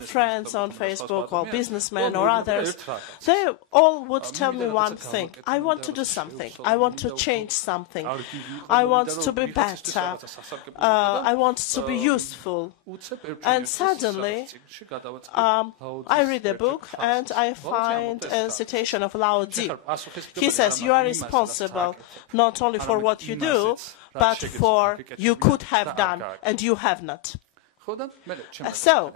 friends on Facebook, or businessmen or others, they all would tell me one thing: I want to do something, I want to change something, I want to be better, I want to be useful. And suddenly I read a book and I find a citation of Lao Tzu. He says, you are responsible not only for what you do, but for you could have done and you have not. So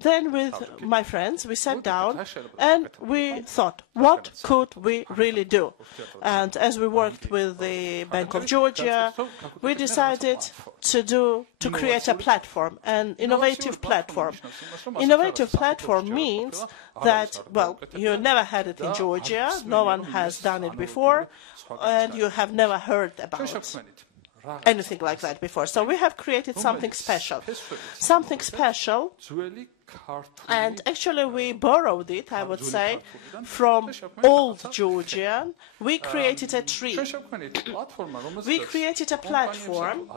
then with my friends we sat down and we thought, what could we really do? And as we worked with the Bank of Georgia, we decided to create a platform, an innovative platform. Innovative platform means that, well, you never had it in Georgia, no one has done it before, and you have never heard about anything like that before. So we have created something special. And actually we borrowed it, I would say, from old Georgian. We created a tree. We created a platform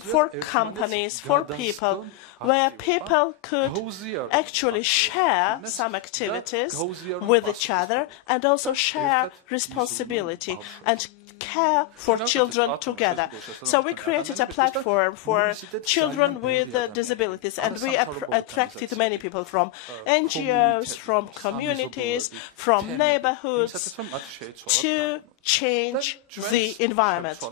for companies, for people, where people could actually share some activities with each other and also share responsibility and care for children together. So we created a platform for children with disabilities, and we attracted many people from NGOs, from communities, from neighborhoods to change the environment.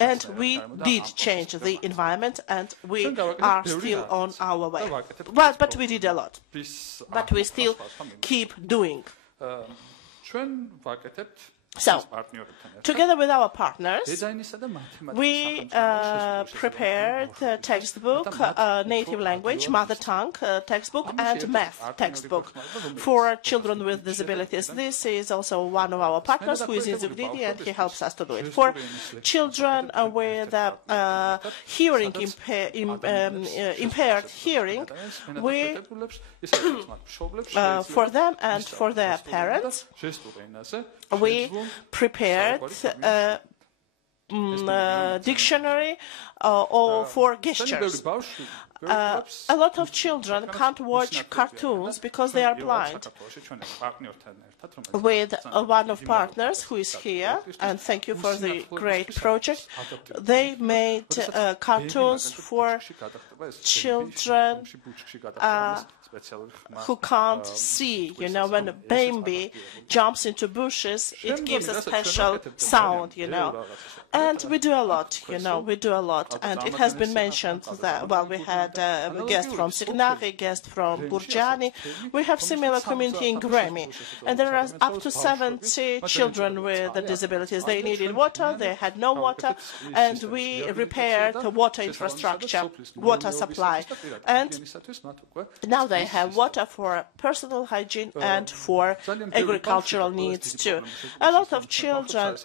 And we did change the environment, and we are still on our way. But we did a lot. But we still keep doing. So, together with our partners, we prepared a textbook, native language, mother tongue textbook, and math textbook for children with disabilities. This is also one of our partners who is in Zugdidi, and he helps us to do it. For children with hearing impaired hearing, we for them and for their parents, we prepared a dictionary for gestures. A lot of children can't watch cartoons because they are blind. With one of partners who is here, and thank you for the great project, they made cartoons for children who can't see. You know, when a baby jumps into bushes, it gives a special sound, you know. And we do a lot, you know, we do a lot. And it has been mentioned that, well, we had a guest from Signari, a guest from Burjani. We have similar community in Gremi. And there are up to 70 children with disabilities. They needed water, they had no water, and we repaired the water infrastructure, water supply. And now they have water for personal hygiene and for agricultural needs too. A lot of children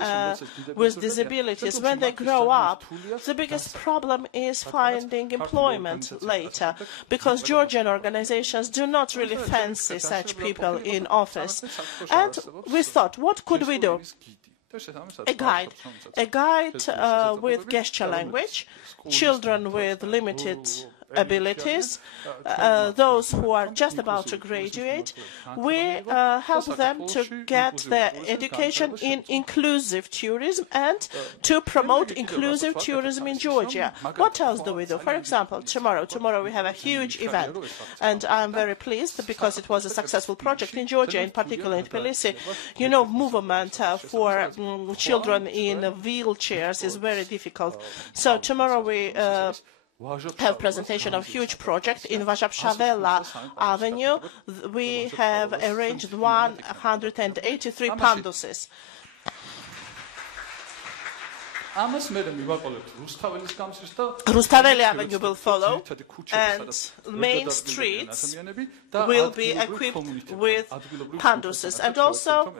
with disabilities, when they grow up, the biggest problem is finding employment later, because Georgian organizations do not really fancy such people in office. And we thought, what could we do? A guide with gesture language. Children with limited abilities, those who are just about to graduate, we help them to get their education in inclusive tourism and to promote inclusive tourism in Georgia. What else do we do? For example, tomorrow we have a huge event, and I'm very pleased because it was a successful project in Georgia, in particular in Tbilisi. You know, movement for children in wheelchairs is very difficult. So tomorrow we have presentation of huge project in Vazhavshavela Avenue. We have arranged 183 panduses. Rustaveli Avenue will follow, and main streets will be equipped with panduses. And also,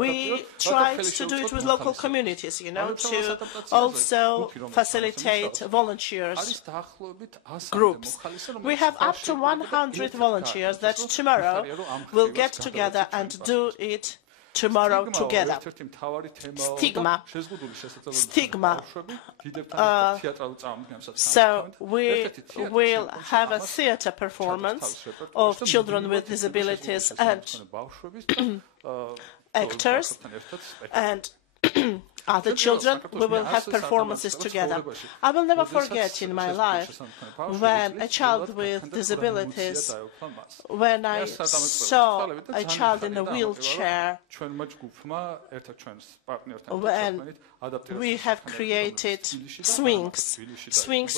we tried to do it with local communities, you know, to also facilitate volunteers groups. We have up to 100 volunteers that tomorrow will get together and do it tomorrow together. Stigma. So we will have a theater performance of children with disabilities and actors and other children. We will have performances together. I will never forget in my life when a child with disabilities, when I saw a child in a wheelchair, when we have created swings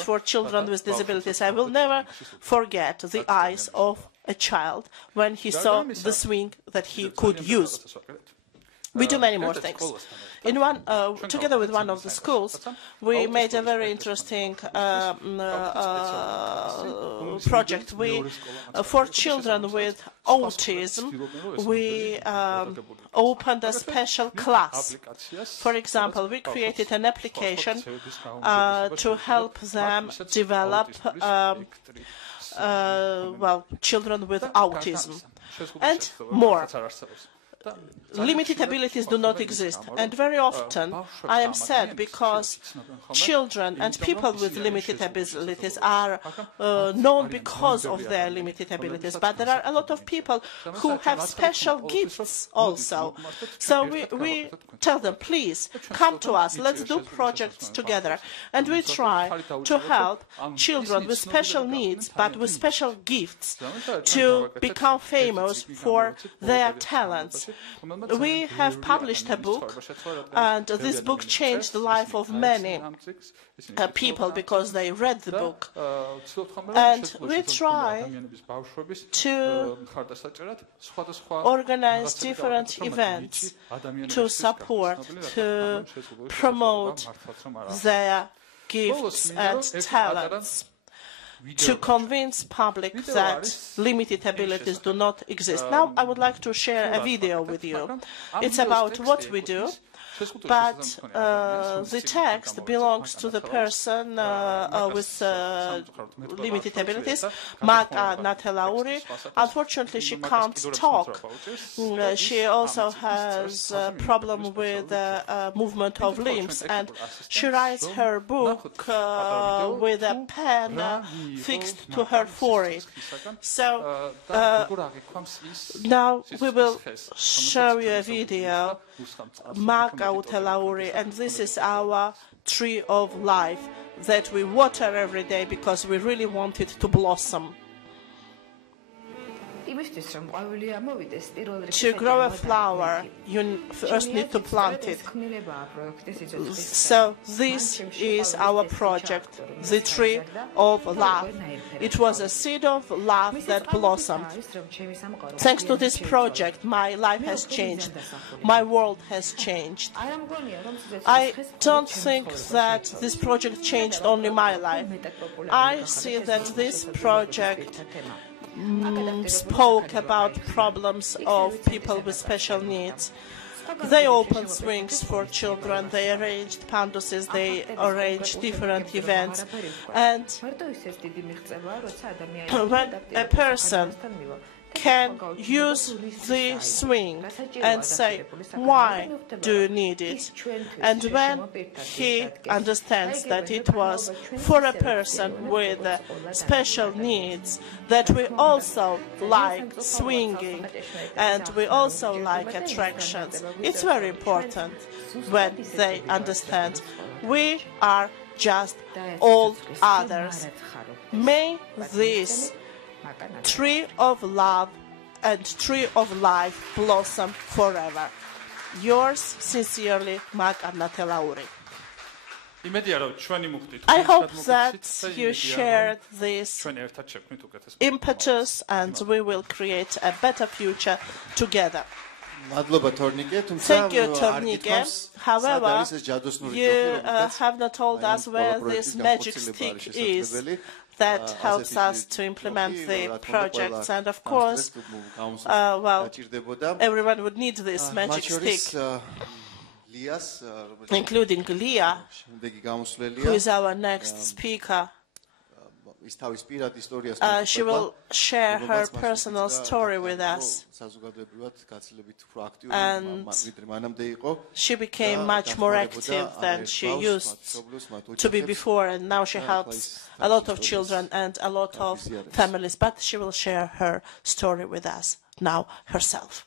for children with disabilities. I will never forget the eyes of a child when he saw the swing that he could use. We do many more things. Together with one of the schools, we made a very interesting project. For children with autism, we opened a special class. For example, we created an application to help them develop children with autism and more. Limited abilities do not exist, and very often I am sad because children and people with limited abilities are known because of their limited abilities, but there are a lot of people who have special gifts also. So we tell them, please come to us, let's do projects together, and we try to help children with special needs but with special gifts to become famous for their talents. We have published a book, and this book changed the life of many people because they read the book. And we try to organize different events to support, to promote their gifts and talents, to convince public that limited abilities do not exist. Now I would like to share a video with you. It's about what we do, but the text belongs to the person with limited abilities, Magda Natelauri. Unfortunately, she can't talk. She also has a problem with movement of limbs, and she writes her book with a pen fixed to her forehead. So now we will show you a video, Magda Natelauri, and this is our tree of life that we water every day because we really want it to blossom. To grow a flower, you first need to plant it. So this is our project, the tree of love. It was a seed of love that blossomed. Thanks to this project, my life has changed. My world has changed. I don't think that this project changed only my life. I see that this project spoke about problems of people with special needs. They opened swings for children, they arranged panduses, they arranged different events. And when a person can use the swing and say, why do you need it? And when he understands that it was for a person with special needs, that we also like swinging and we also like attractions, it's very important when they understand we are just all others. May this tree of love and tree of life blossom forever. Yours sincerely, Mark Arnatelauri. I hope that you shared this impetus and we will create a better future together. Thank you, Tornike. However, you have not told us where this magic stick is that helps us to implement the projects. And of course, well, everyone would need this magic stick, including Leah, who is our next speaker. She will share her personal story with us. And she became much more active than she used to be before, and now she helps a lot of children and a lot of families. But she will share her story with us now herself.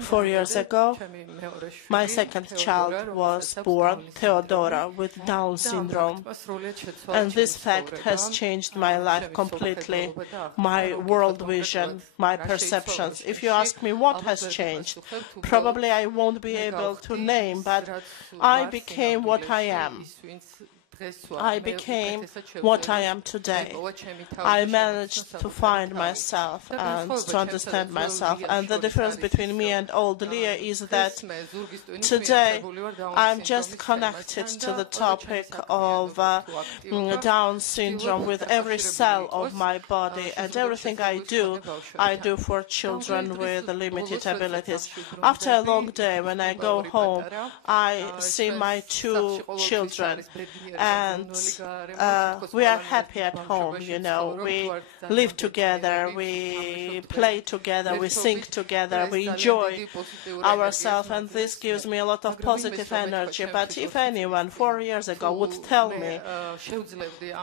Four years ago, my second child was born, Theodora, with Down syndrome. And this fact has changed my life completely, my world vision, my perceptions. If you ask me what has changed, probably I won't be able to name, but I became what I am. I became what I am today. I managed to find myself and to understand myself. And the difference between me and old Leah is that today I'm just connected to the topic of Down syndrome with every cell of my body, and everything I do for children with limited abilities. After a long day, when I go home, I see my two children. And we are happy at home, you know. We live together, we play together, we sing together, we enjoy ourselves, and this gives me a lot of positive energy. But if anyone 4 years ago would tell me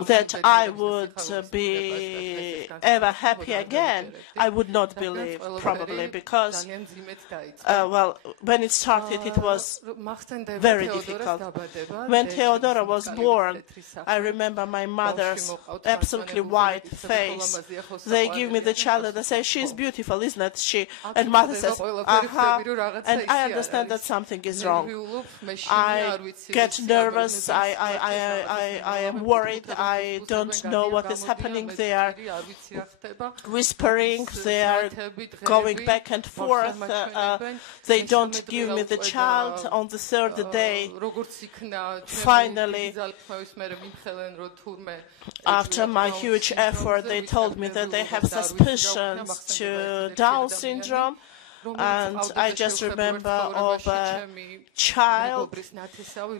that I would be ever happy again, I would not believe, probably, because, well, when it started, it was very difficult. When Theodora was born, I remember my mother's absolutely white face. They give me the child and they say, she's beautiful, isn't she? And mother says, and I understand that something is wrong. I get nervous, I am worried, I don't know what is happening. They are whispering, they are going back and forth, they don't give me the child. On the third day, finally, after my huge effort, they told me that they have suspicions to Down syndrome. And I just remember of a child,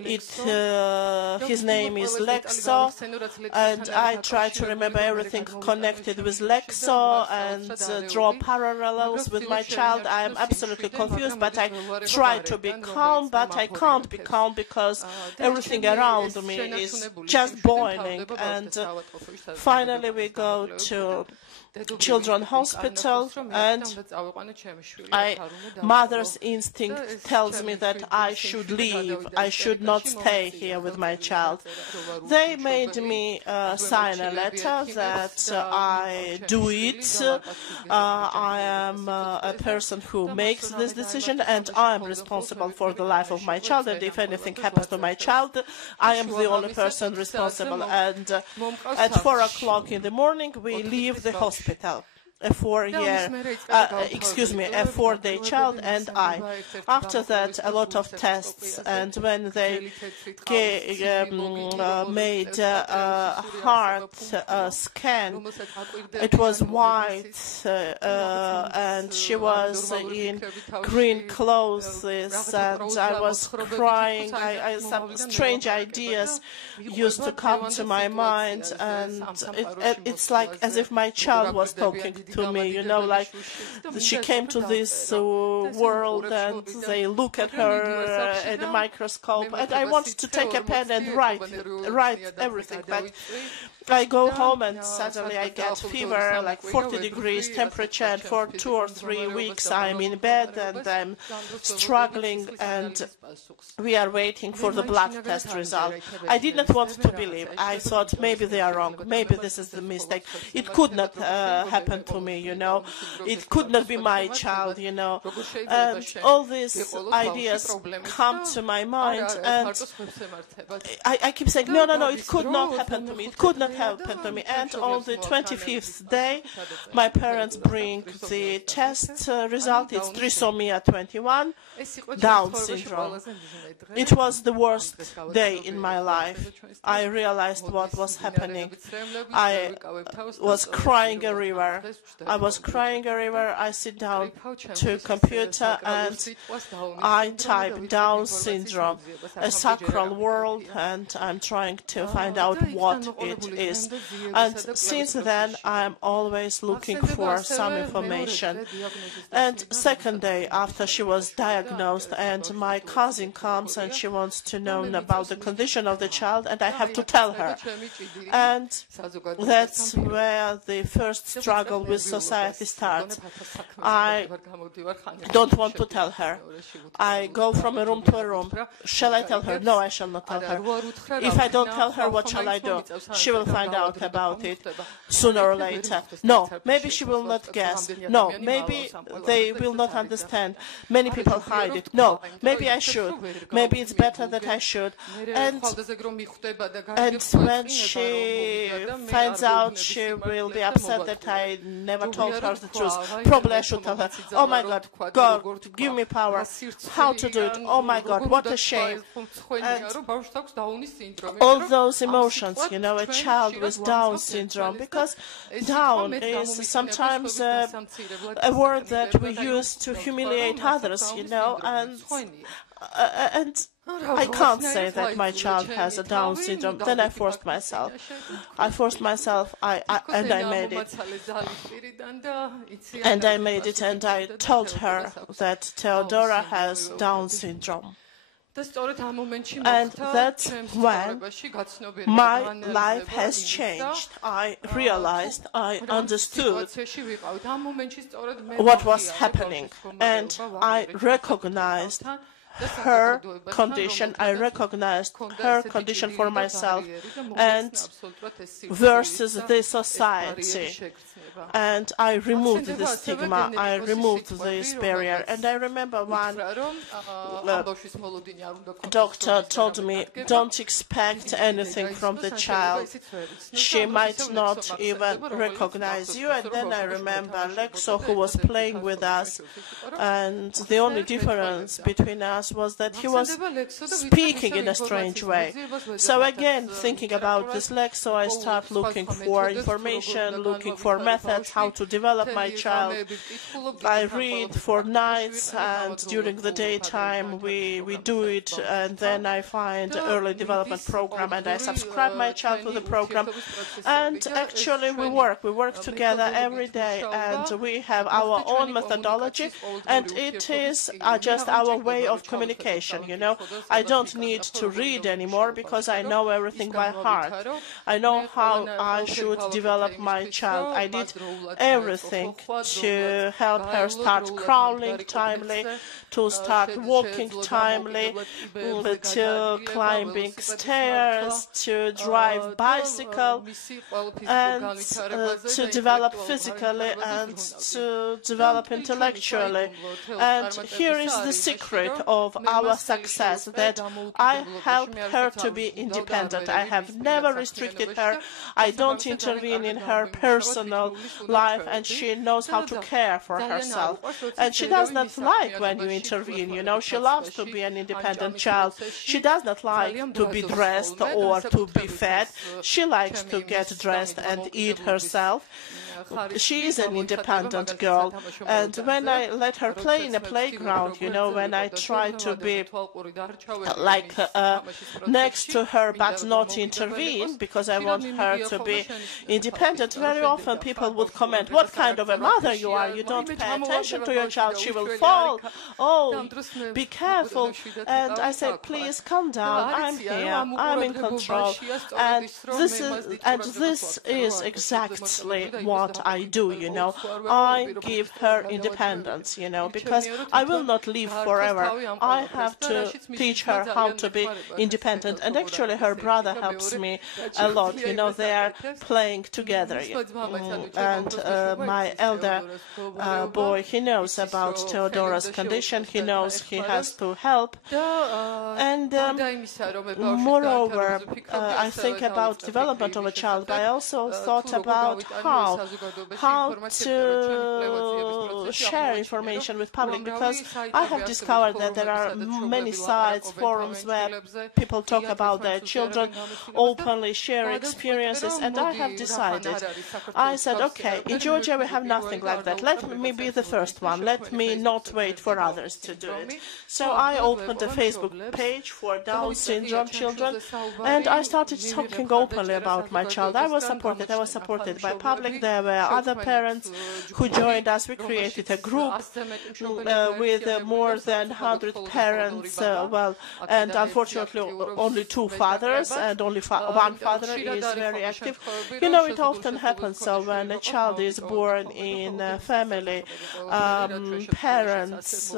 his name is Lexo, and I try to remember everything connected with Lexo and draw parallels with my child. I am absolutely confused, but I try to be calm, but I can't be calm because everything around me is just boiling. And finally we go to Children's Hospital, and mother's instinct tells me that I should leave. I should not stay here with my child. They made me sign a letter that I do it. I am a person who makes this decision, and I am responsible for the life of my child. And if anything happens to my child, I am the only person responsible. And at 4 o'clock in the morning, we leave the hospital. a 4-day child, and I. After that, a lot of tests, and when they made a heart scan, it was white, and she was in green clothes, and I was crying. Some strange ideas used to come to my mind, and it's like as if my child was talking to me, you know, like she came to this world and they look at her at a microscope, and I wanted to take a pen and write everything, but I go home and suddenly I get fever, like 40 degrees temperature, and for 2 or 3 weeks I'm in bed and I'm struggling, and we are waiting for the blood test result. I did not want to believe. I thought maybe they are wrong, maybe this is the mistake. It could not happen to me, you know. It could not be my child, you know. And all these ideas come to my mind, and I keep saying, no, it could not happen to me. It could not happen to me. And on the 25th day, my parents bring the test result. It's trisomy 21, Down syndrome. It was the worst day in my life. I realized what was happening. I was crying a river. I sit down to computer and I type Down syndrome, a sacral world, and I'm trying to find out what it is. And since then, I'm always looking for some information. And second day after she was diagnosed, and my cousin comes and she wants to know about the condition of the child, and I have to tell her. And that's where the first struggle with society starts. I don't want to tell her. I go from a room to a room. Shall I tell her? No, I shall not tell her. If I don't tell her, what shall I do? She will find out about it sooner or later. No, maybe she will not guess. No, maybe they will not understand. Many people hide it. No, maybe I should. Maybe it's better that I should. And when she finds out, she will be upset that I never told her the truth. Probably I should tell her, oh my God, God, give me power. How to do it? Oh my God, what a shame. And all those emotions, you know, a child with Down syndrome, because Down is sometimes a word that we use to humiliate others, you know, and I can't say that my child has a Down syndrome. Then I forced myself. And I made it. And I told her that Theodora has Down syndrome. And that's when my life has changed. I realized, I understood what was happening, and I recognized her condition. I recognized her condition for myself and versus the society. And I removed the stigma, I removed this barrier. And I remember one doctor told me, don't expect anything from the child. She might not even recognize you. And then I remember Lexo, who was playing with us, and the only difference between us was that he was speaking in a strange way. So again, thinking about this Lexo, I start looking for information, looking for methods, how to develop my child. I read for nights, and during the daytime we do it, and then I find early development program, and I subscribe my child to the program. And actually we work together every day, and we have our own methodology, and it is just our way of communication, you know. I don't need to read anymore because I know everything by heart. I know how I should develop my child. I did everything to help her start crawling timely, to start walking timely, to climbing stairs, to drive bicycle, and to develop physically and to develop intellectually. And here is the secret of of our success, that I helped her to be independent. I have never restricted her. I don't intervene in her personal life, and she knows how to care for herself. And she does not like when you intervene, you know. She loves to be an independent child. She does not like to be dressed or to be fed. She likes to get dressed and eat herself. She is an independent girl, and when I let her play in a playground, you know, when I try to be like next to her but not intervene because I want her to be independent, very often people would comment, "What kind of a mother you are? You don't pay attention to your child, she will fall. Oh, be careful." And I said, "Please calm down, I'm here, I'm in control." And this is exactly what I do, you know. I give her independence, you know, because I will not live forever. I have to teach her how to be independent, and actually her brother helps me a lot, you know. They are playing together, and my elder boy, he knows about Theodora's condition, he knows he has to help, and moreover, I think about development of a child, but I also thought about how to share information with public, because I have discovered that there are many sites, forums where people talk about their children, openly share experiences, and I have decided, I said, okay, in Georgia we have nothing like that. Let me be the first one. Let me not wait for others to do it. So I opened a Facebook page for Down syndrome children, and I started talking openly about my child. I was supported by public. There were other parents who joined us. We created a group with more than 100 parents, and unfortunately only 2 fathers, and only one father is very active. You know, it often happens, so when a child is born in a family, parents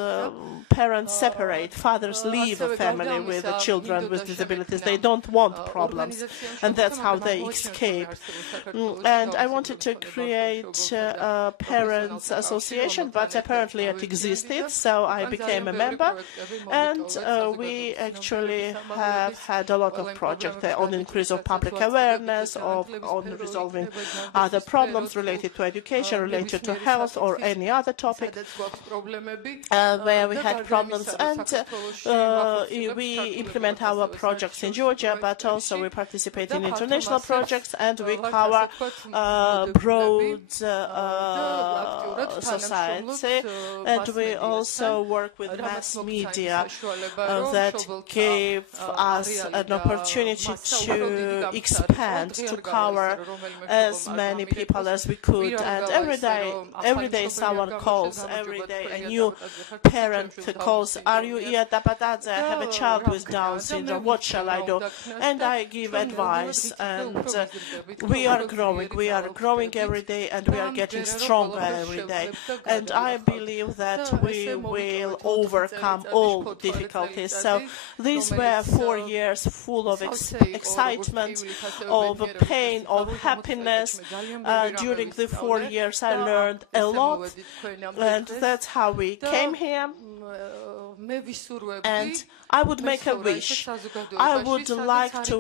separate, fathers leave a family with children with disabilities. They don't want problems, and that's how they escape. And I wanted to create a parents association, but apparently it existed, so I became a member, and we actually have had a lot of projects on increase of public awareness, on resolving other problems related to education, related to health, or any other topic where we had problems. And we implement our projects in Georgia, but also we participate in international projects, and we cover broad society, and we also work with mass media that gave us an opportunity to expand, to cover as many people as we could. And every day someone calls, every day a new parent calls, "Are you Iya Tapatadze? I have a child with Down syndrome, what shall I do?" And I give advice, and we are growing every day, and we are getting stronger every day. And I believe that we will overcome all difficulties. So these were 4 years full of excitement, of pain, of happiness. During the 4 years I learned a lot, and that's how we came here. And I would make a wish. I would like to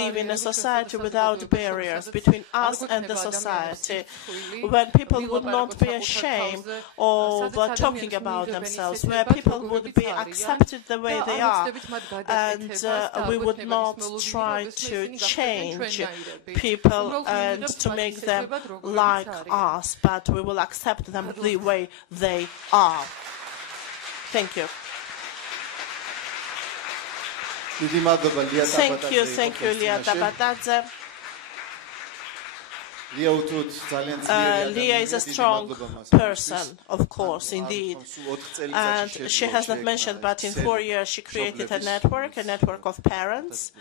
live in a society without barriers between us and the society, when people would not be ashamed of talking about themselves, where people would be accepted the way they are, and we would not try to change people and to make them like us, but we will accept them the way they are. Thank you. Thank you, Lia Tapatadze. Lia is a strong person, of course, indeed. And she has not mentioned, but in 4 years she created a network of parents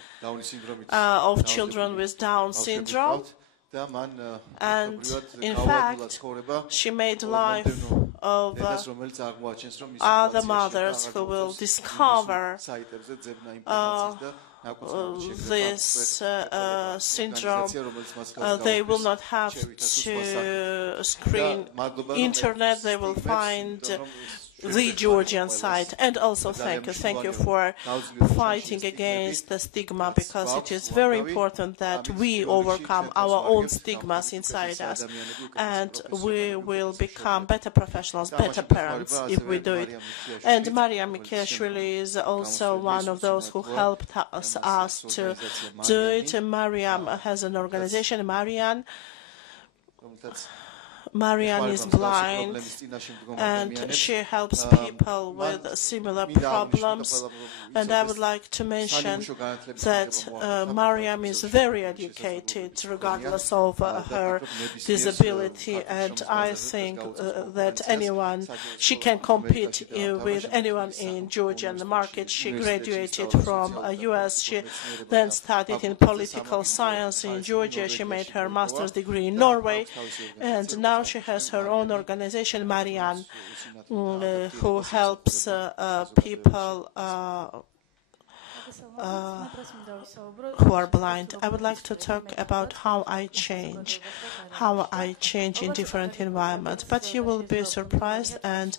of children with Down syndrome. And in fact, she made life of other mothers who will discover this syndrome. They will not have to screen internet. They will find the Georgian side. And also thank you for fighting against the stigma, because it is very important that we overcome our own stigmas inside us, and we will become better professionals, better parents if we do it. And Maria Mikeshvili is also one of those who helped us to do it. Mariam has an organization, Marian is blind, and she helps people with similar problems. And I would like to mention that Mariam is very educated, regardless of her disability, and I think that she can compete with anyone in Georgian market. She graduated from US. She then studied in political science in Georgia. She made her master's degree in Norway, and now she has her own organization, Marian, who helps people who are blind. I would like to talk about how I change in different environments. But you will be surprised, and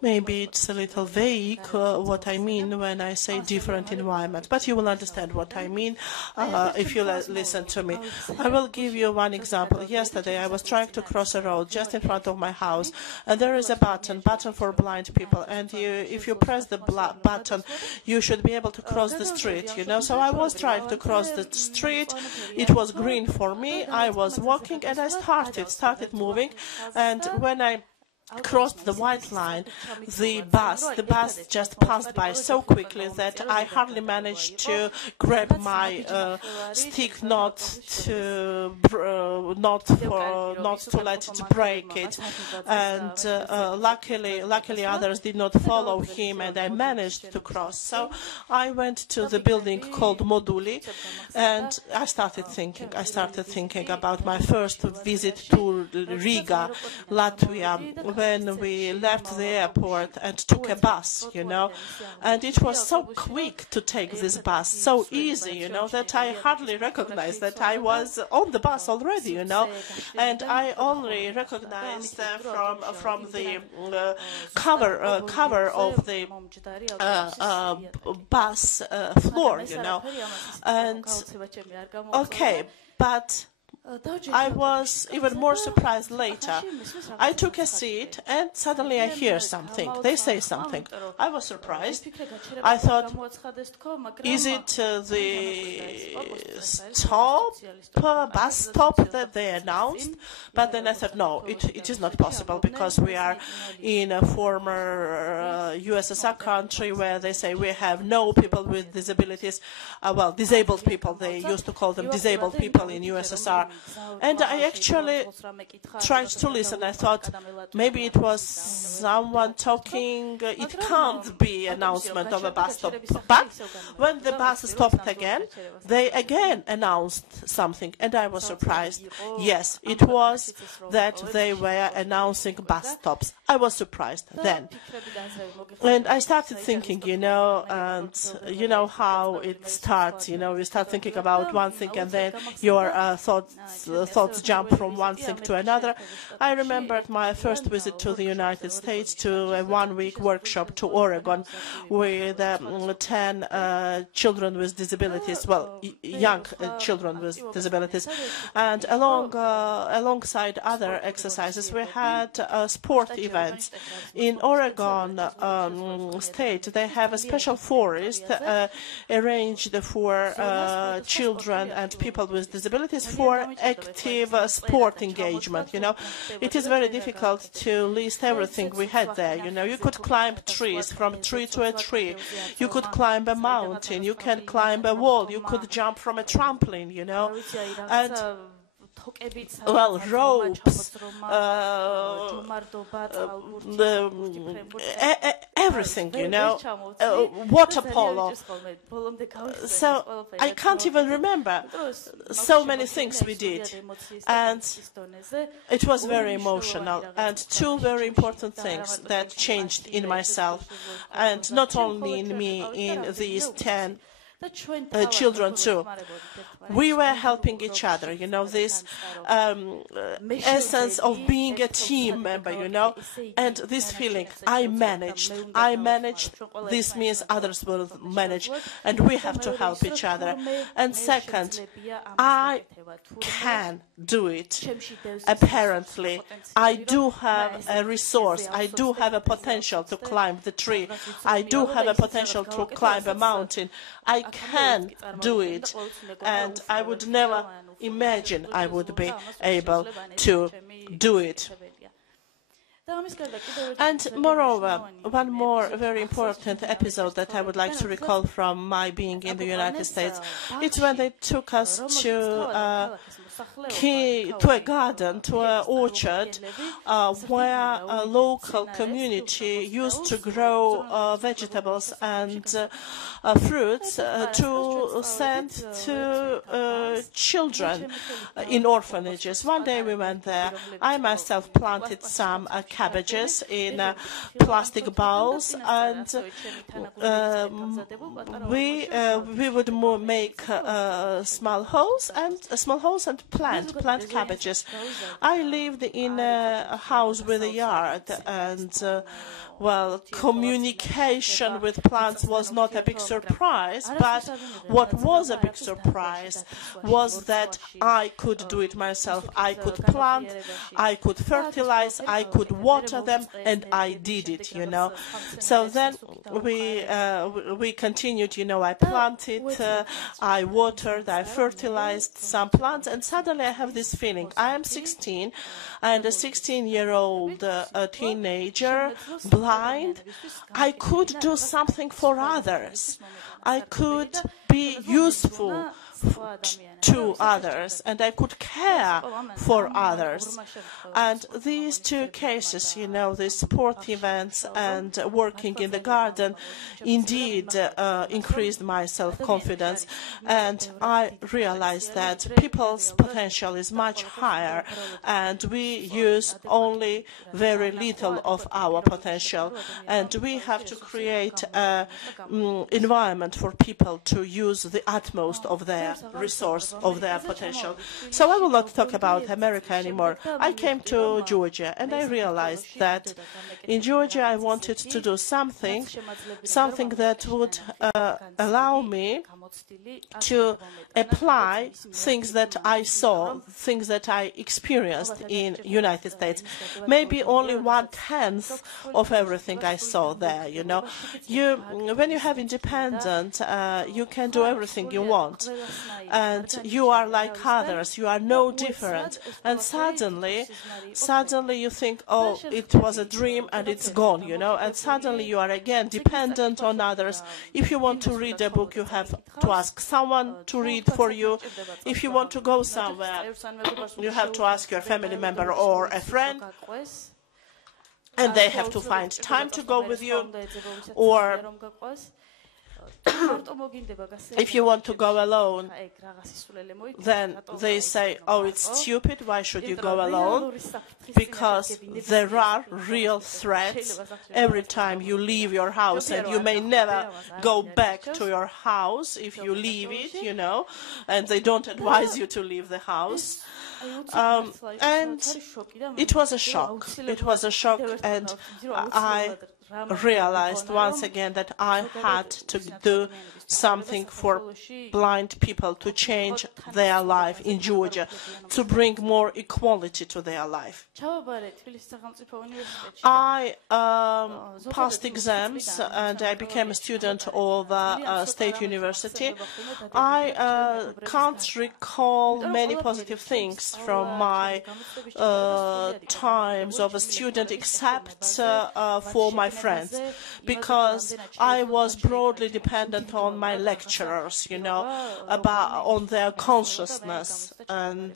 maybe it's a little vague what I mean when I say different environment. But you will understand what I mean if you listen to me. I will give you one example. Yesterday I was trying to cross a road just in front of my house, and there is a button for blind people. And if you press the button, you should be able to cross the street. So I was trying to cross the street. It was green for me. I was walking, and I started moving. And when I crossed the white line, the bus just passed by so quickly that I hardly managed to grab my stick not to let it break it. And luckily others did not follow him, and I managed to cross. So I went to the building called Moduli, and I started thinking about my first visit to Riga, Latvia, when we left the airport and took a bus, and it was so quick to take this bus, so easy, that I hardly recognized that I was on the bus already, and I only recognized from the cover of the bus floor, and okay, but I was even more surprised later. I took a seat, and suddenly I hear something. They say something. I was surprised. I thought, is it the bus stop that they announced? But then I thought, no, it is not possible, because we are in a former USSR country where they say we have no people with disabilities. Disabled people. They used to call them disabled people in USSR. And I actually tried to listen. I thought maybe it was someone talking. It can't be an announcement of a bus stop. But when the bus stopped again, they again announced something, and I was surprised. Yes, it was that they were announcing bus stops. I was surprised then. And I started thinking, and you know how it starts. You start thinking about one thing, and then your thoughts jump from one thing to another. I remembered my first visit to the United States, to a one-week workshop to Oregon with 10 children with disabilities, young children with disabilities. And alongside other exercises, we had sport events. In Oregon State, they have a special forest arranged for children and people with disabilities for active sport engagement. It is very difficult to list everything we had there. You could climb trees, from tree to a tree. You could climb a mountain. You can climb a wall. You could jump from a trampoline. And ropes, everything, water polo. So I can't even remember so many things we did, and it was very emotional. And two very important things that changed in myself, and not only in me, in these 10 children too. We were helping each other, you know, this essence of being a team member, you know, and this feeling, I managed, this means others will manage, and we have to help each other. And second, I can do it. Apparently, I do have a resource, I do have a potential to climb the tree, I do have a potential to climb a mountain. I can do it, and I would never imagine I would be able to do it. And moreover, one more very important episode that I would like to recall from my being in the United States, it's when they took us to a garden, to an orchard, where a local community used to grow vegetables and fruits to send to children in orphanages. One day we went there. I myself planted some cabbages in plastic bowls, and we would make small holes and plant cabbages. I lived in a house with a yard, and well, communication with plants was not a big surprise, but what was a big surprise was that I could do it myself. I could plant, I could fertilize, I could water them, and I did it, you know. So then we continued, you know, I planted, I watered, I fertilized some plants, and suddenly I have this feeling. I am 16, and a 16-year-old teenager, blind, I could do something for others. I could be useful to others, and I could care for others. And these two cases, you know, the sport events and working in the garden, indeed increased my self-confidence, and I realized that people's potential is much higher, and we use only very little of our potential, and we have to create an environment for people to use the utmost of their resource, of their potential. So I will not talk about America anymore. I came to Georgia, and I realized that in Georgia I wanted to do something that would allow me to apply things that I saw, things that I experienced in United States. Maybe only 1/10 of everything I saw there, you know. When you have independent, you can do everything you want, and you are like others, you are no different, and suddenly you think, oh, it was a dream and it's gone, you know, and suddenly you are again dependent on others. If you want to read a book, you have to ask someone to read for you. If you want to go somewhere, you have to ask your family member or a friend, and they have to find time to go with you. Or if you want to go alone, then they say, oh, it's stupid, why should you go alone? Because there are real threats every time you leave your house, and you may never go back to your house if you leave it, you know, and they don't advise you to leave the house. And it was a shock. It was a shock, and I realized once again that I had to do something for blind people, to change their life in Georgia, to bring more equality to their life. I passed exams, and I became a student of State University. I can't recall many positive things from my times of a student, except for my friends, because I was broadly dependent on my lecturers, you know, on their consciousness, and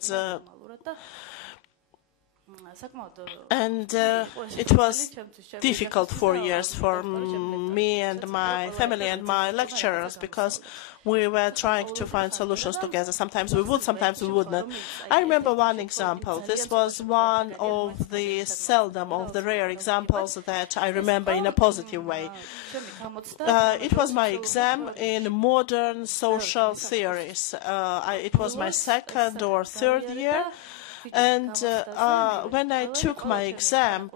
And it was difficult 4 years for me and my family and my lecturers because we were trying to find solutions together. Sometimes we would, sometimes we would not. I remember one example. This was one of the seldom, of the rare examples that I remember in a positive way. It was my exam in modern social theories. It was my second or third year. And when I took my exam,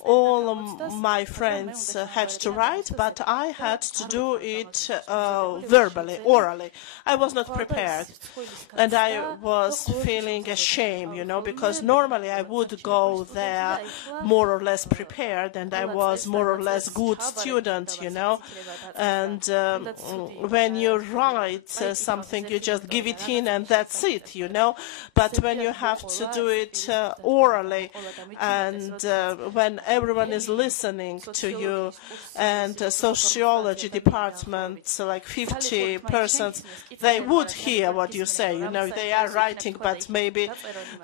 all my friends had to write, but I had to do it verbally, orally. I was not prepared, and I was feeling ashamed, because normally I would go there more or less prepared, and I was more or less good student, And when you write something, you just give it in, and that's it, But when you have to do it orally, and when everyone is listening to you, and sociology departments, like 50%, they would hear what you say. They are writing, but maybe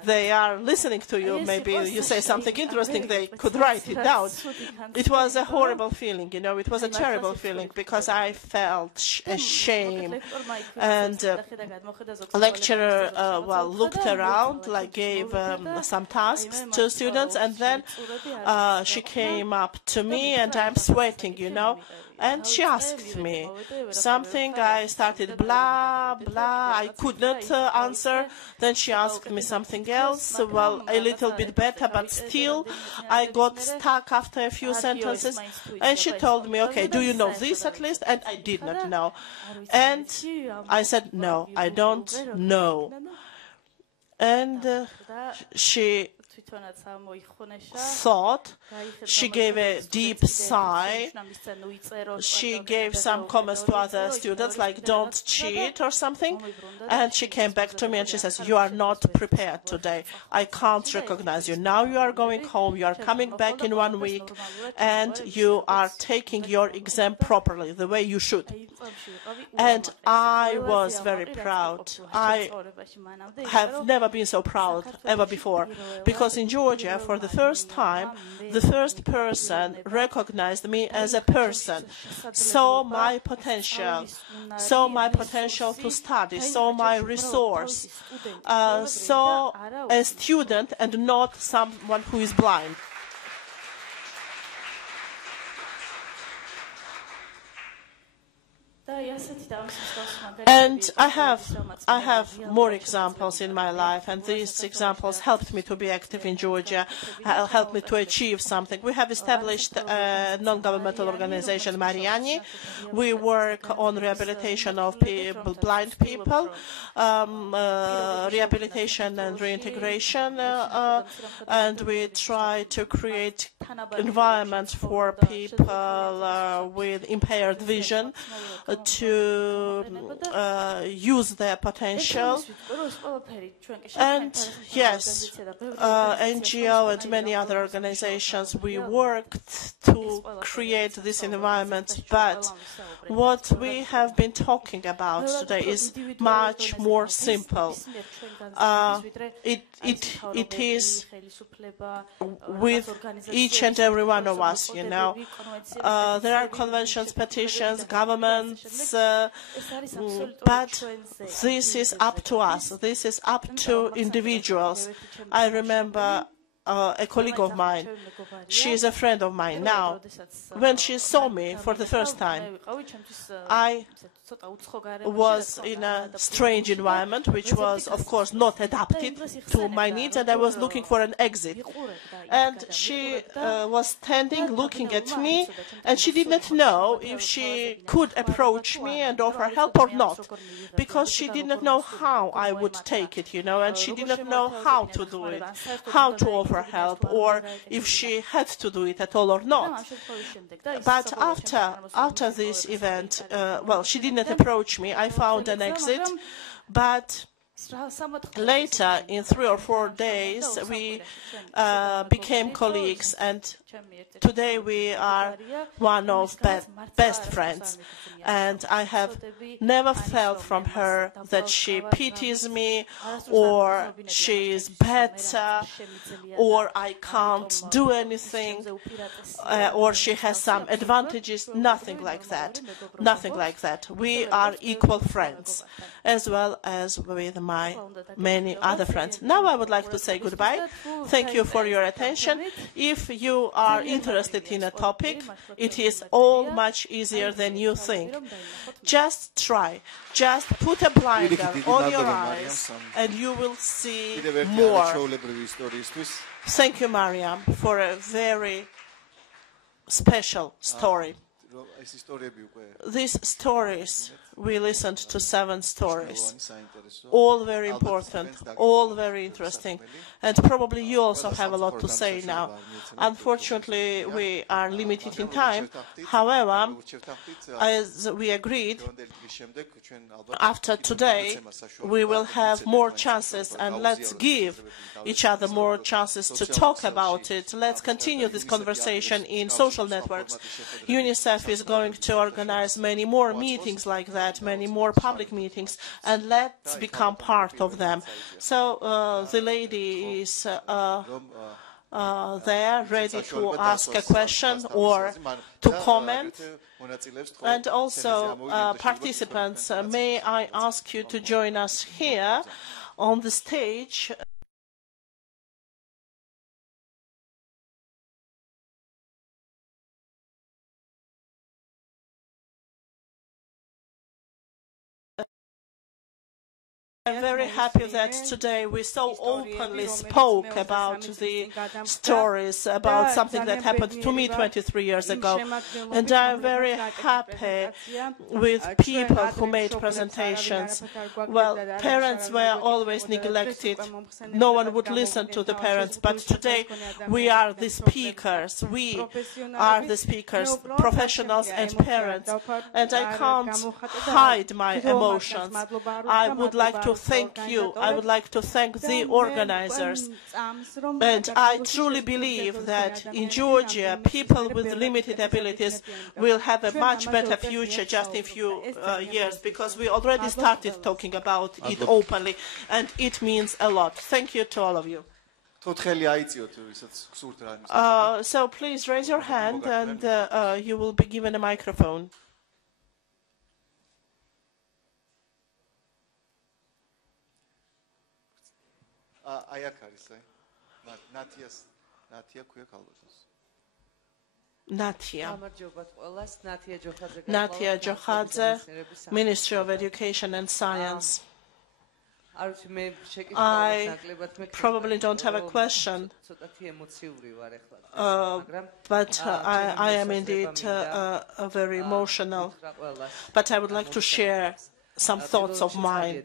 they are listening to you. Maybe you say something interesting, they could write it down. It was a horrible feeling, It was a terrible feeling because I felt ashamed. And lecturer, looked around, gave some tasks to students, and then she came up to me, and I'm sweating, and she asked me something. I started blah, blah. I could not answer. Then she asked me something else, a little bit better, but still I got stuck after a few sentences. And she told me, okay, do you know this at least? And I did not know. And I said, no, I don't know. And she thought, she gave a deep sigh, she gave some comments to other students like don't cheat or something, and she came back to me and she says, you are not prepared today, I can't recognize you. Now you are going home, you are coming back in 1 week, and you are taking your exam properly, the way you should. And I was very proud. I have never been so proud ever before, because in Georgia, for the first time, the first person recognized me as a person, saw my potential to study, saw my resource, saw a student and not someone who is blind. And I have more examples in my life, and these examples helped me to be active in Georgia, helped me to achieve something. We have established a non-governmental organization, Mariani. We work on rehabilitation of blind people, rehabilitation and reintegration, and we try to create environments for people with impaired vision to use their potential. And yes, NGO and many other organizations, we worked to create this environment, but what we have been talking about today is much more simple. It is with each and every one of us, There are conventions, petitions, governments, but this is up to us. This is up to individuals. I remember a colleague of mine. She is a friend of mine now. When she saw me for the first time, I was in a strange environment, which was, of course, not adapted to my needs, and I was looking for an exit. And she was standing, looking at me, and she did not know if she could approach me and offer help or not, because she did not know how I would take it, and she did not know how to do it, how to offer help, or if she had to do it at all or not. But after this event, she did not approach me. I found an exit, but Later, in 3 or 4 days, we became colleagues, and today we are one of best friends. And I have never felt from her that she pities me, or she is better, or I can't do anything, or she has some advantages. Nothing like that. Nothing like that. We are equal friends, as well as with my many other friends. Now I would like to say goodbye. Thank you for your attention. If you are interested in a topic, it is all much easier than you think. Just try. Just put a blinder on your eyes and you will see more. Thank you, Mariam, for a very special story. These stories, we listened to 7 stories, all very important, all very interesting, and probably you also have a lot to say now. Unfortunately, we are limited in time. However, as we agreed, after today, we will have more chances, and let's give each other more chances to talk about it. Let's continue this conversation in social networks. UNICEF is going to organize many more meetings like that, many more public meetings, and let's become part of them. So the lady is there, ready to ask a question or to comment. And also, participants, may I ask you to join us here on the stage. I'm very happy that today we so openly spoke about the stories, about something that happened to me 23 years ago. And I'm very happy with people who made presentations. Well, parents were always neglected. No one would listen to the parents. But today we are the speakers. We are the speakers, professionals and parents. And I can't hide my emotions. I would like to thank you. I would like to thank the organizers. And I truly believe that in Georgia, people with limited abilities will have a much better future just in a few years, because we already started talking about it openly, and it means a lot. Thank you to all of you. So please raise your hand, and you will be given a microphone. Natia Johadze, Ministry of Education and Science. I probably don't have a question, but I am indeed very emotional. But I would like to share some thoughts of mine.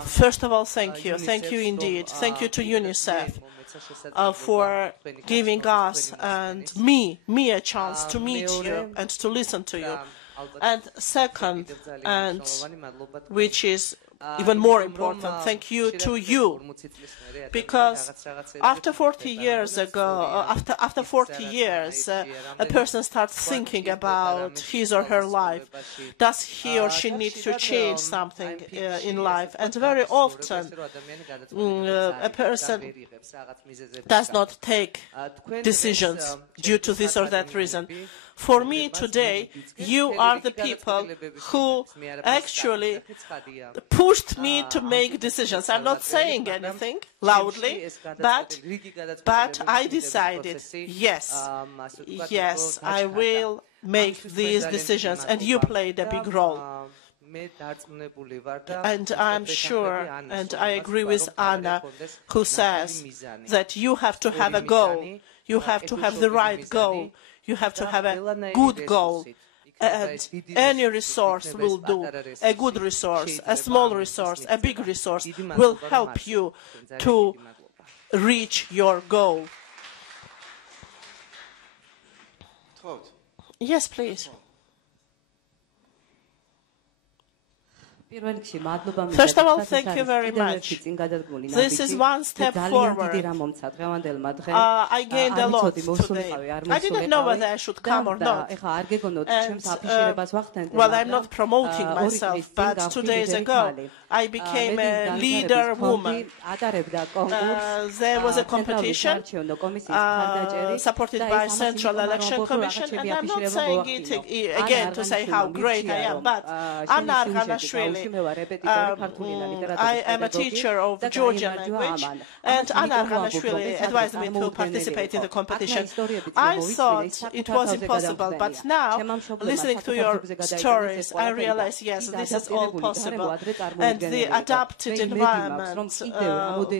First of all, thank you. Thank you indeed. Thank you to UNICEF for giving us and me a chance to meet you and to listen to you. And second, and which is even more important, thank you to you, because after 40 years ago, after 40 years, a person starts thinking about his or her life. Does he or she need to change something in life? And very often, a person does not take decisions due to this or that reason. For me today, you are the people who actually pushed me to make decisions. I'm not saying anything loudly, but I decided, yes, I will make these decisions, and you played a big role. And I'm sure, and I agree with Anna, who says that you have to have a goal, you have to have the right goal. You have to have a good goal, and any resource will do. A good resource, a small resource, a big resource will help you to reach your goal. Yes, please. First of all, thank you very much. This is one step forward. I gained a lot today. I didn't know whether I should come or not. And, well, I'm not promoting myself, but 2 days ago, I became a leader woman. There was a competition supported by Central Election Commission, and I'm not saying it again to say how great I am, but Anna Arghanashvili, I am a teacher of Georgian language, and Anna Arghanashvili advised me to participate in the competition. I thought it was impossible, but now, listening to your stories, I realize, yes, this is all possible. And the adapted environment,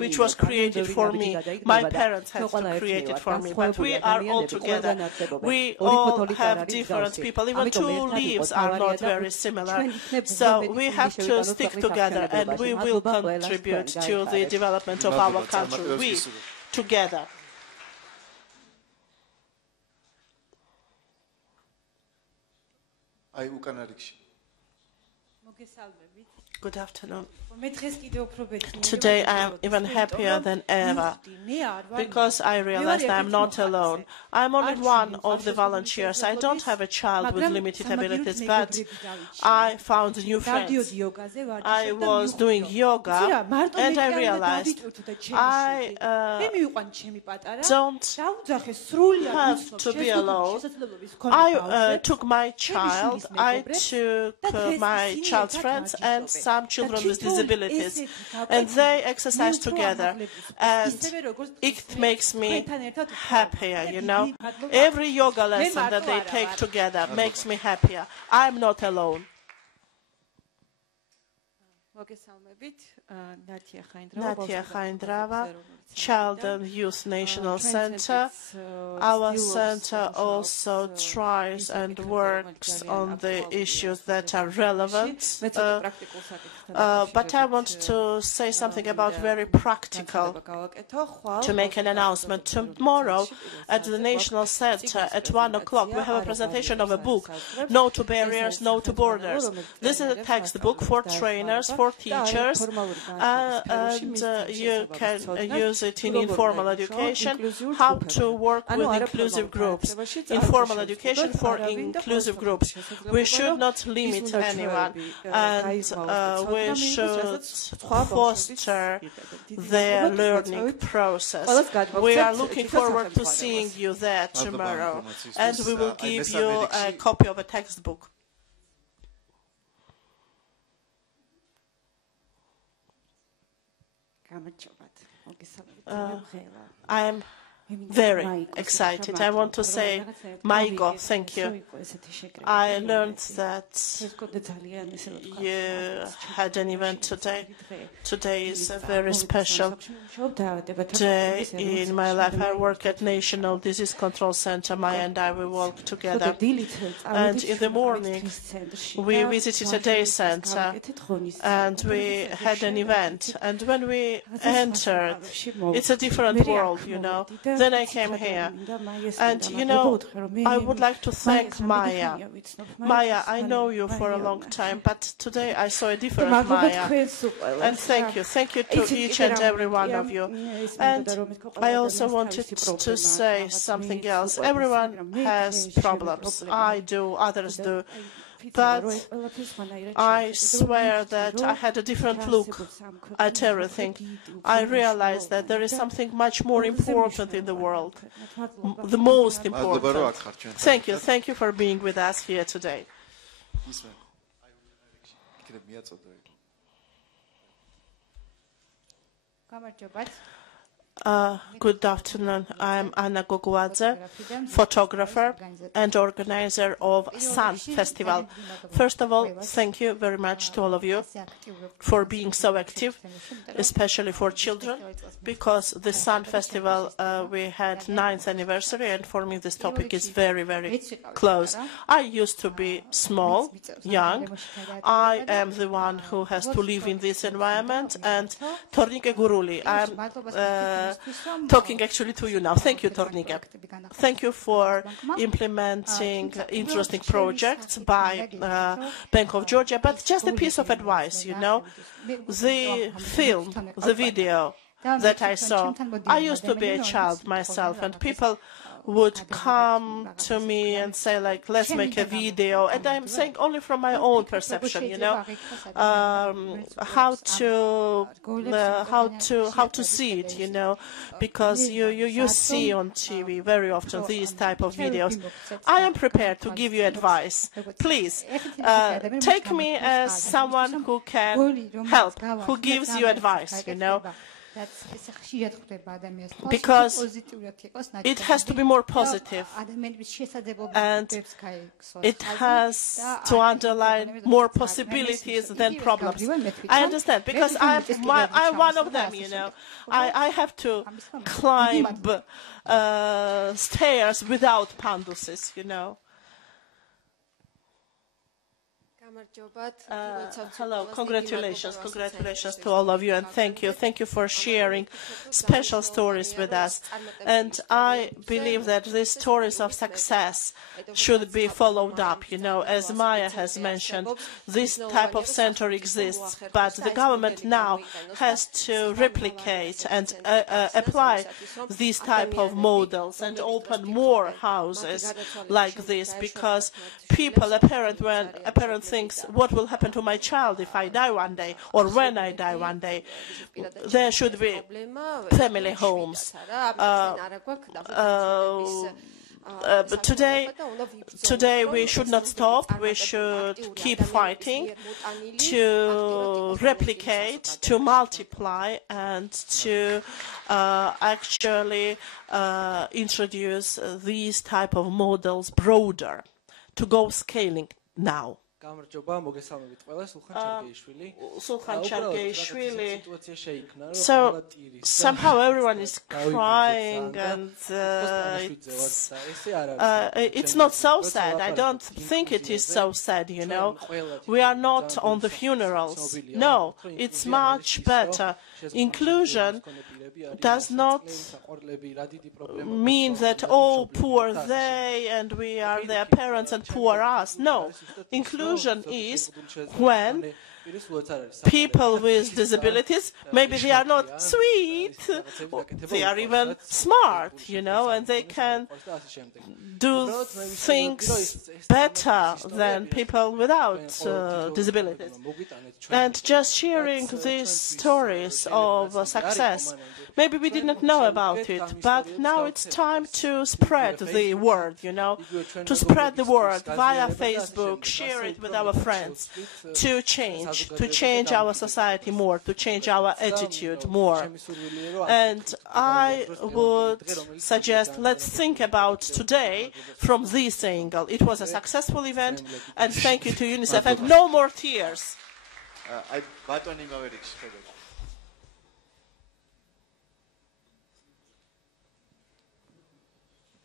which was created for me, my parents had to create it for me, but we are all together. We all have different people. Even two leaves are not very similar. So we have to stick together, and we will contribute to the development of our country. We, together. Good afternoon. Today I am even happier than ever because I realized I am not alone. I am only one of the volunteers. I don't have a child with limited abilities, but I found new friends. I was doing yoga and I realized I don't have to be alone. I took my child, I took my child's friends and some children with disabilities, and they exercise together, and it makes me happier, you know. Every yoga lesson that they take together makes me happier. I'm not alone. Natia Khaindrava, Child and Youth National Center. Our center also tries and works on the issues that are relevant. But I want to say something about very practical, to make an announcement. Tomorrow at the National Center at 1 o'clock, we have a presentation of a book, No to Barriers, No to Borders. This is a textbook for trainers, for teachers, and you can use it in informal education, how to work with inclusive groups. Informal education for inclusive groups. We should not limit anyone, and we should foster their learning process. We are looking forward to seeing you there tomorrow, and we will give you a copy of a textbook. I am very excited. I want to say, Maigo, thank you. I learned that you had an event today. Today is a very special day in my life. I work at National Disease Control Center. Maya and I will work together. And in the morning, we visited a day center and we had an event. And when we entered, it's a different world, you know. Then I came here, and you know, I would like to thank Maya. Maya, I know you for a long time, but today I saw a different Maya. And thank you to each and every one of you. And I also wanted to say something else. Everyone has problems. I do, others do. But I swear that I had a different look at everything. I realized that there is something much more important in the world, the most important. Thank you for being with us here today. Good afternoon. I'm Anna Goguadze, photographer and organizer of Sun Festival. First of all, thank you very much to all of you for being so active, especially for children, because the Sun Festival, we had 9th anniversary, and for me this topic is very, very close. I used to be small, young. I am the one who has to live in this environment, and Tornike Guruli, I'm talking actually to you now. Thank you, Tornike. Thank you for implementing interesting projects by Bank of Georgia. But just a piece of advice, you know, the film, the video that I saw. I used to be a child myself, and people would come to me and say, like, let's make a video, and I'm saying only from my own perception, you know, how to see it, you know, because you see on TV very often these type of videos. I am prepared to give you advice. Please take me as someone who can help, who gives you advice, you know. Because it has to be more positive, and it has to underline more possibilities than problems. I understand, because I'm one of them, you know. I have to climb stairs without panduses, you know. Hello, congratulations to all of you, and thank you for sharing special stories with us. And I believe that these stories of success should be followed up, you know. As Maya has mentioned, this type of center exists, but the government now has to replicate and apply these type of models and open more houses like this, because people, a parent thinks, what will happen to my child if I die one day, or when I die one day? There should be family homes. But today we should not stop. We should keep fighting to replicate, to multiply, and to actually introduce these type of models broader, to go scaling now. Sulkhan Chargeishvili. So somehow everyone is crying, and it's not so sad. I don't think it is so sad, you know. We are not on the funerals. No, it's much better. Inclusion does not mean that, oh, poor they, and we are their parents, and poor us. No, inclusion is when people with disabilities, maybe they are not sweet, they are even smart, you know, and they can do things better than people without disabilities. And just sharing these stories of success, maybe we did not know about it, but now it's time to spread the word, you know, to spread the word via Facebook, share it with our friends, to change our society more, to change our attitude more. And I would suggest, let's think about today from this angle. It was a successful event, and thank you to UNICEF, and no more tears.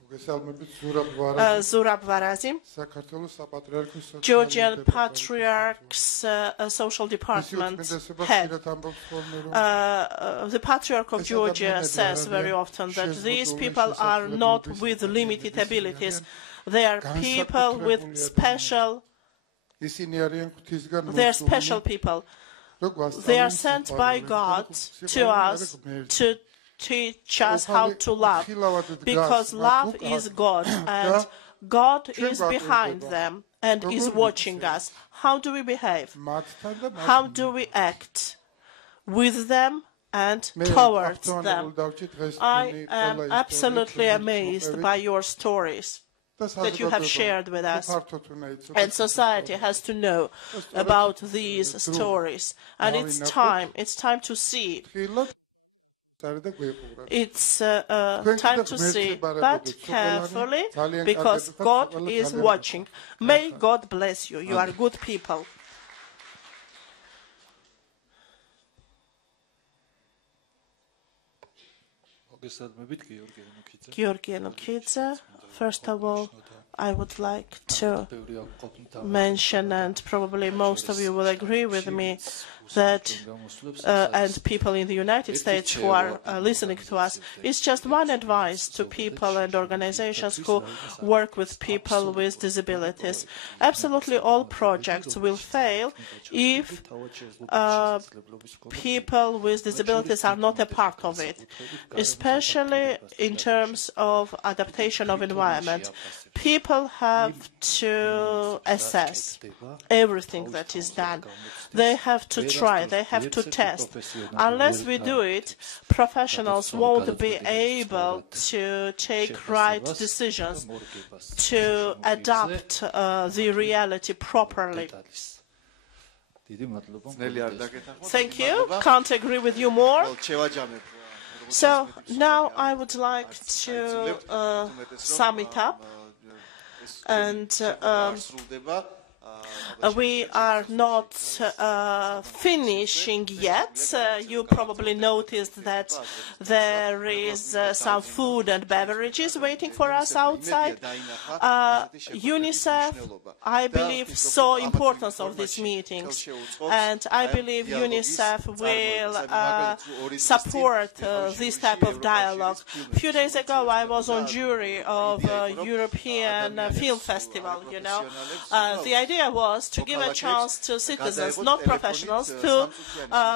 Zurab Varazim, Georgian Patriarch's Social Department head. The Patriarch of Georgia says very often that these people are not with limited abilities. They are people with special. They are special people. They are sent by God to us to teach us how to love, because love is God, and God is behind them and is watching us. How do we behave? How do we act with them and towards them? I am absolutely amazed by your stories that you have shared with us, and society has to know about these stories, and it's time to see. It's time to see, but carefully, because God is watching. May God bless you. You are good people. Georgi Nukidze, first of all, I would like to mention, and probably most of you will agree with me, that and people in the United States who are listening to us, is just one advice to people and organizations who work with people with disabilities. Absolutely all projects will fail if people with disabilities are not a part of it, especially in terms of adaptation of environment. People have to assess everything that is done. They have to try, they have to test. Unless we do it, professionals won't be able to take right decisions, to adapt the reality properly. Thank you. Can't agree with you more. So now I would like to sum it up. And we are not finishing yet. You probably noticed that there is some food and beverages waiting for us outside. UNICEF, I believe, saw importance of these meetings, and I believe UNICEF will support this type of dialogue. A few days ago, I was on jury of a European Film Festival, you know. The idea was to give a chance to citizens, not professionals, to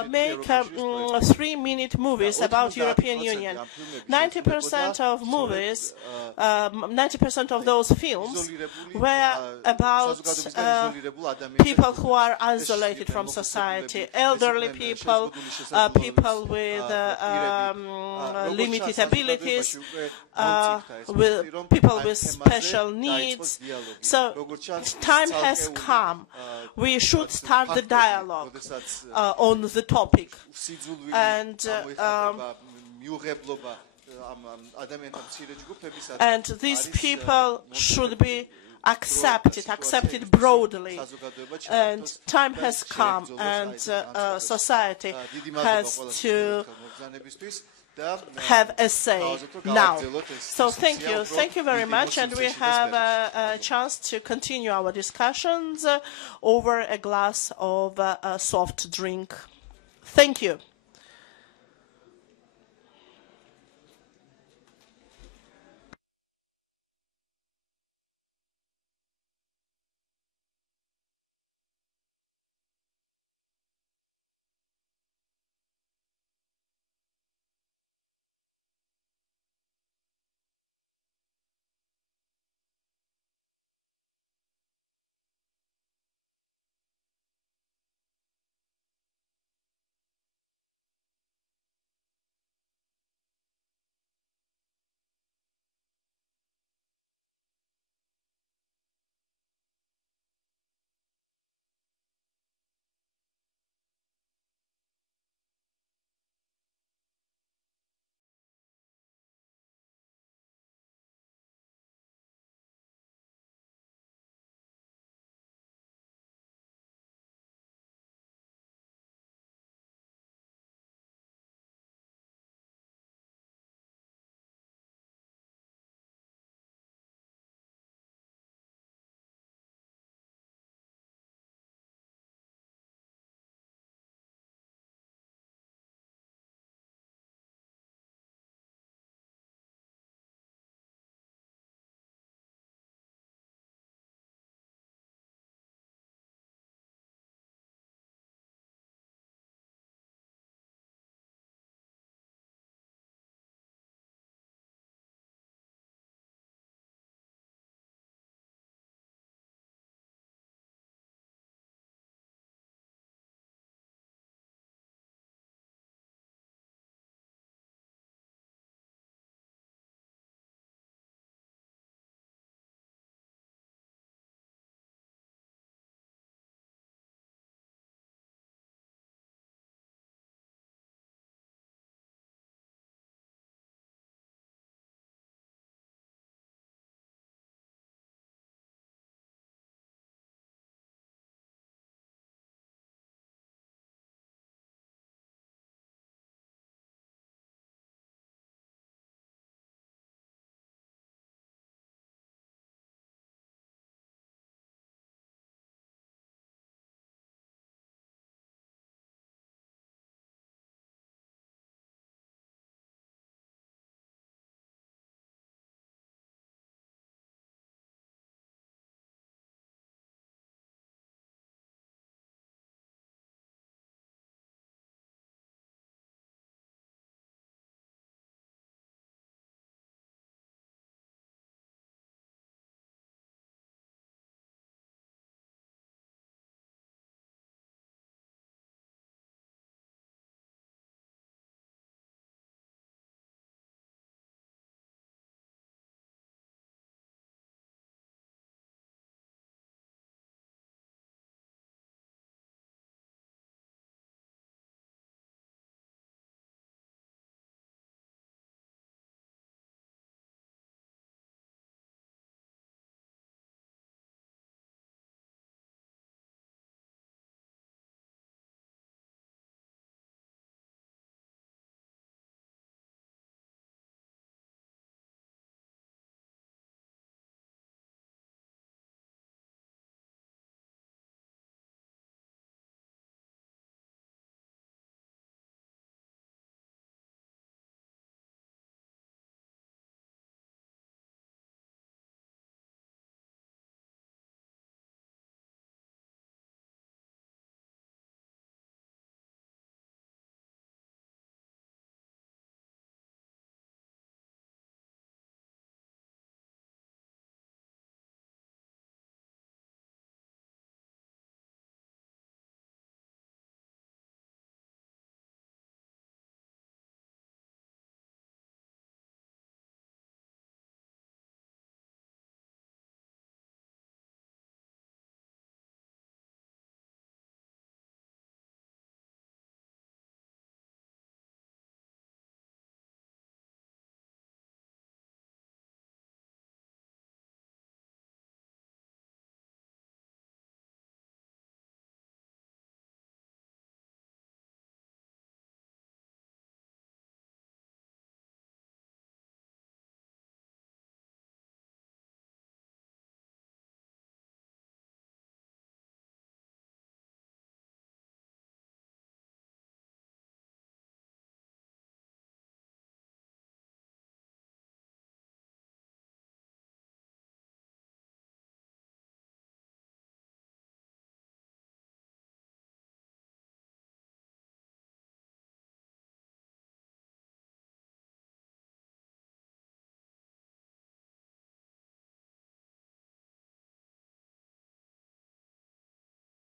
make 3-minute movies about European Union. 90% of movies, 90% of those films were about people who are isolated from society, elderly people, people with limited abilities, with people with special needs. So time has come. We should start the dialogue on the topic. And these people should be accepted broadly. And time has come, and society has to have a say now. So thank you very much, and we have a chance to continue our discussions over a glass of soft drink. Thank you.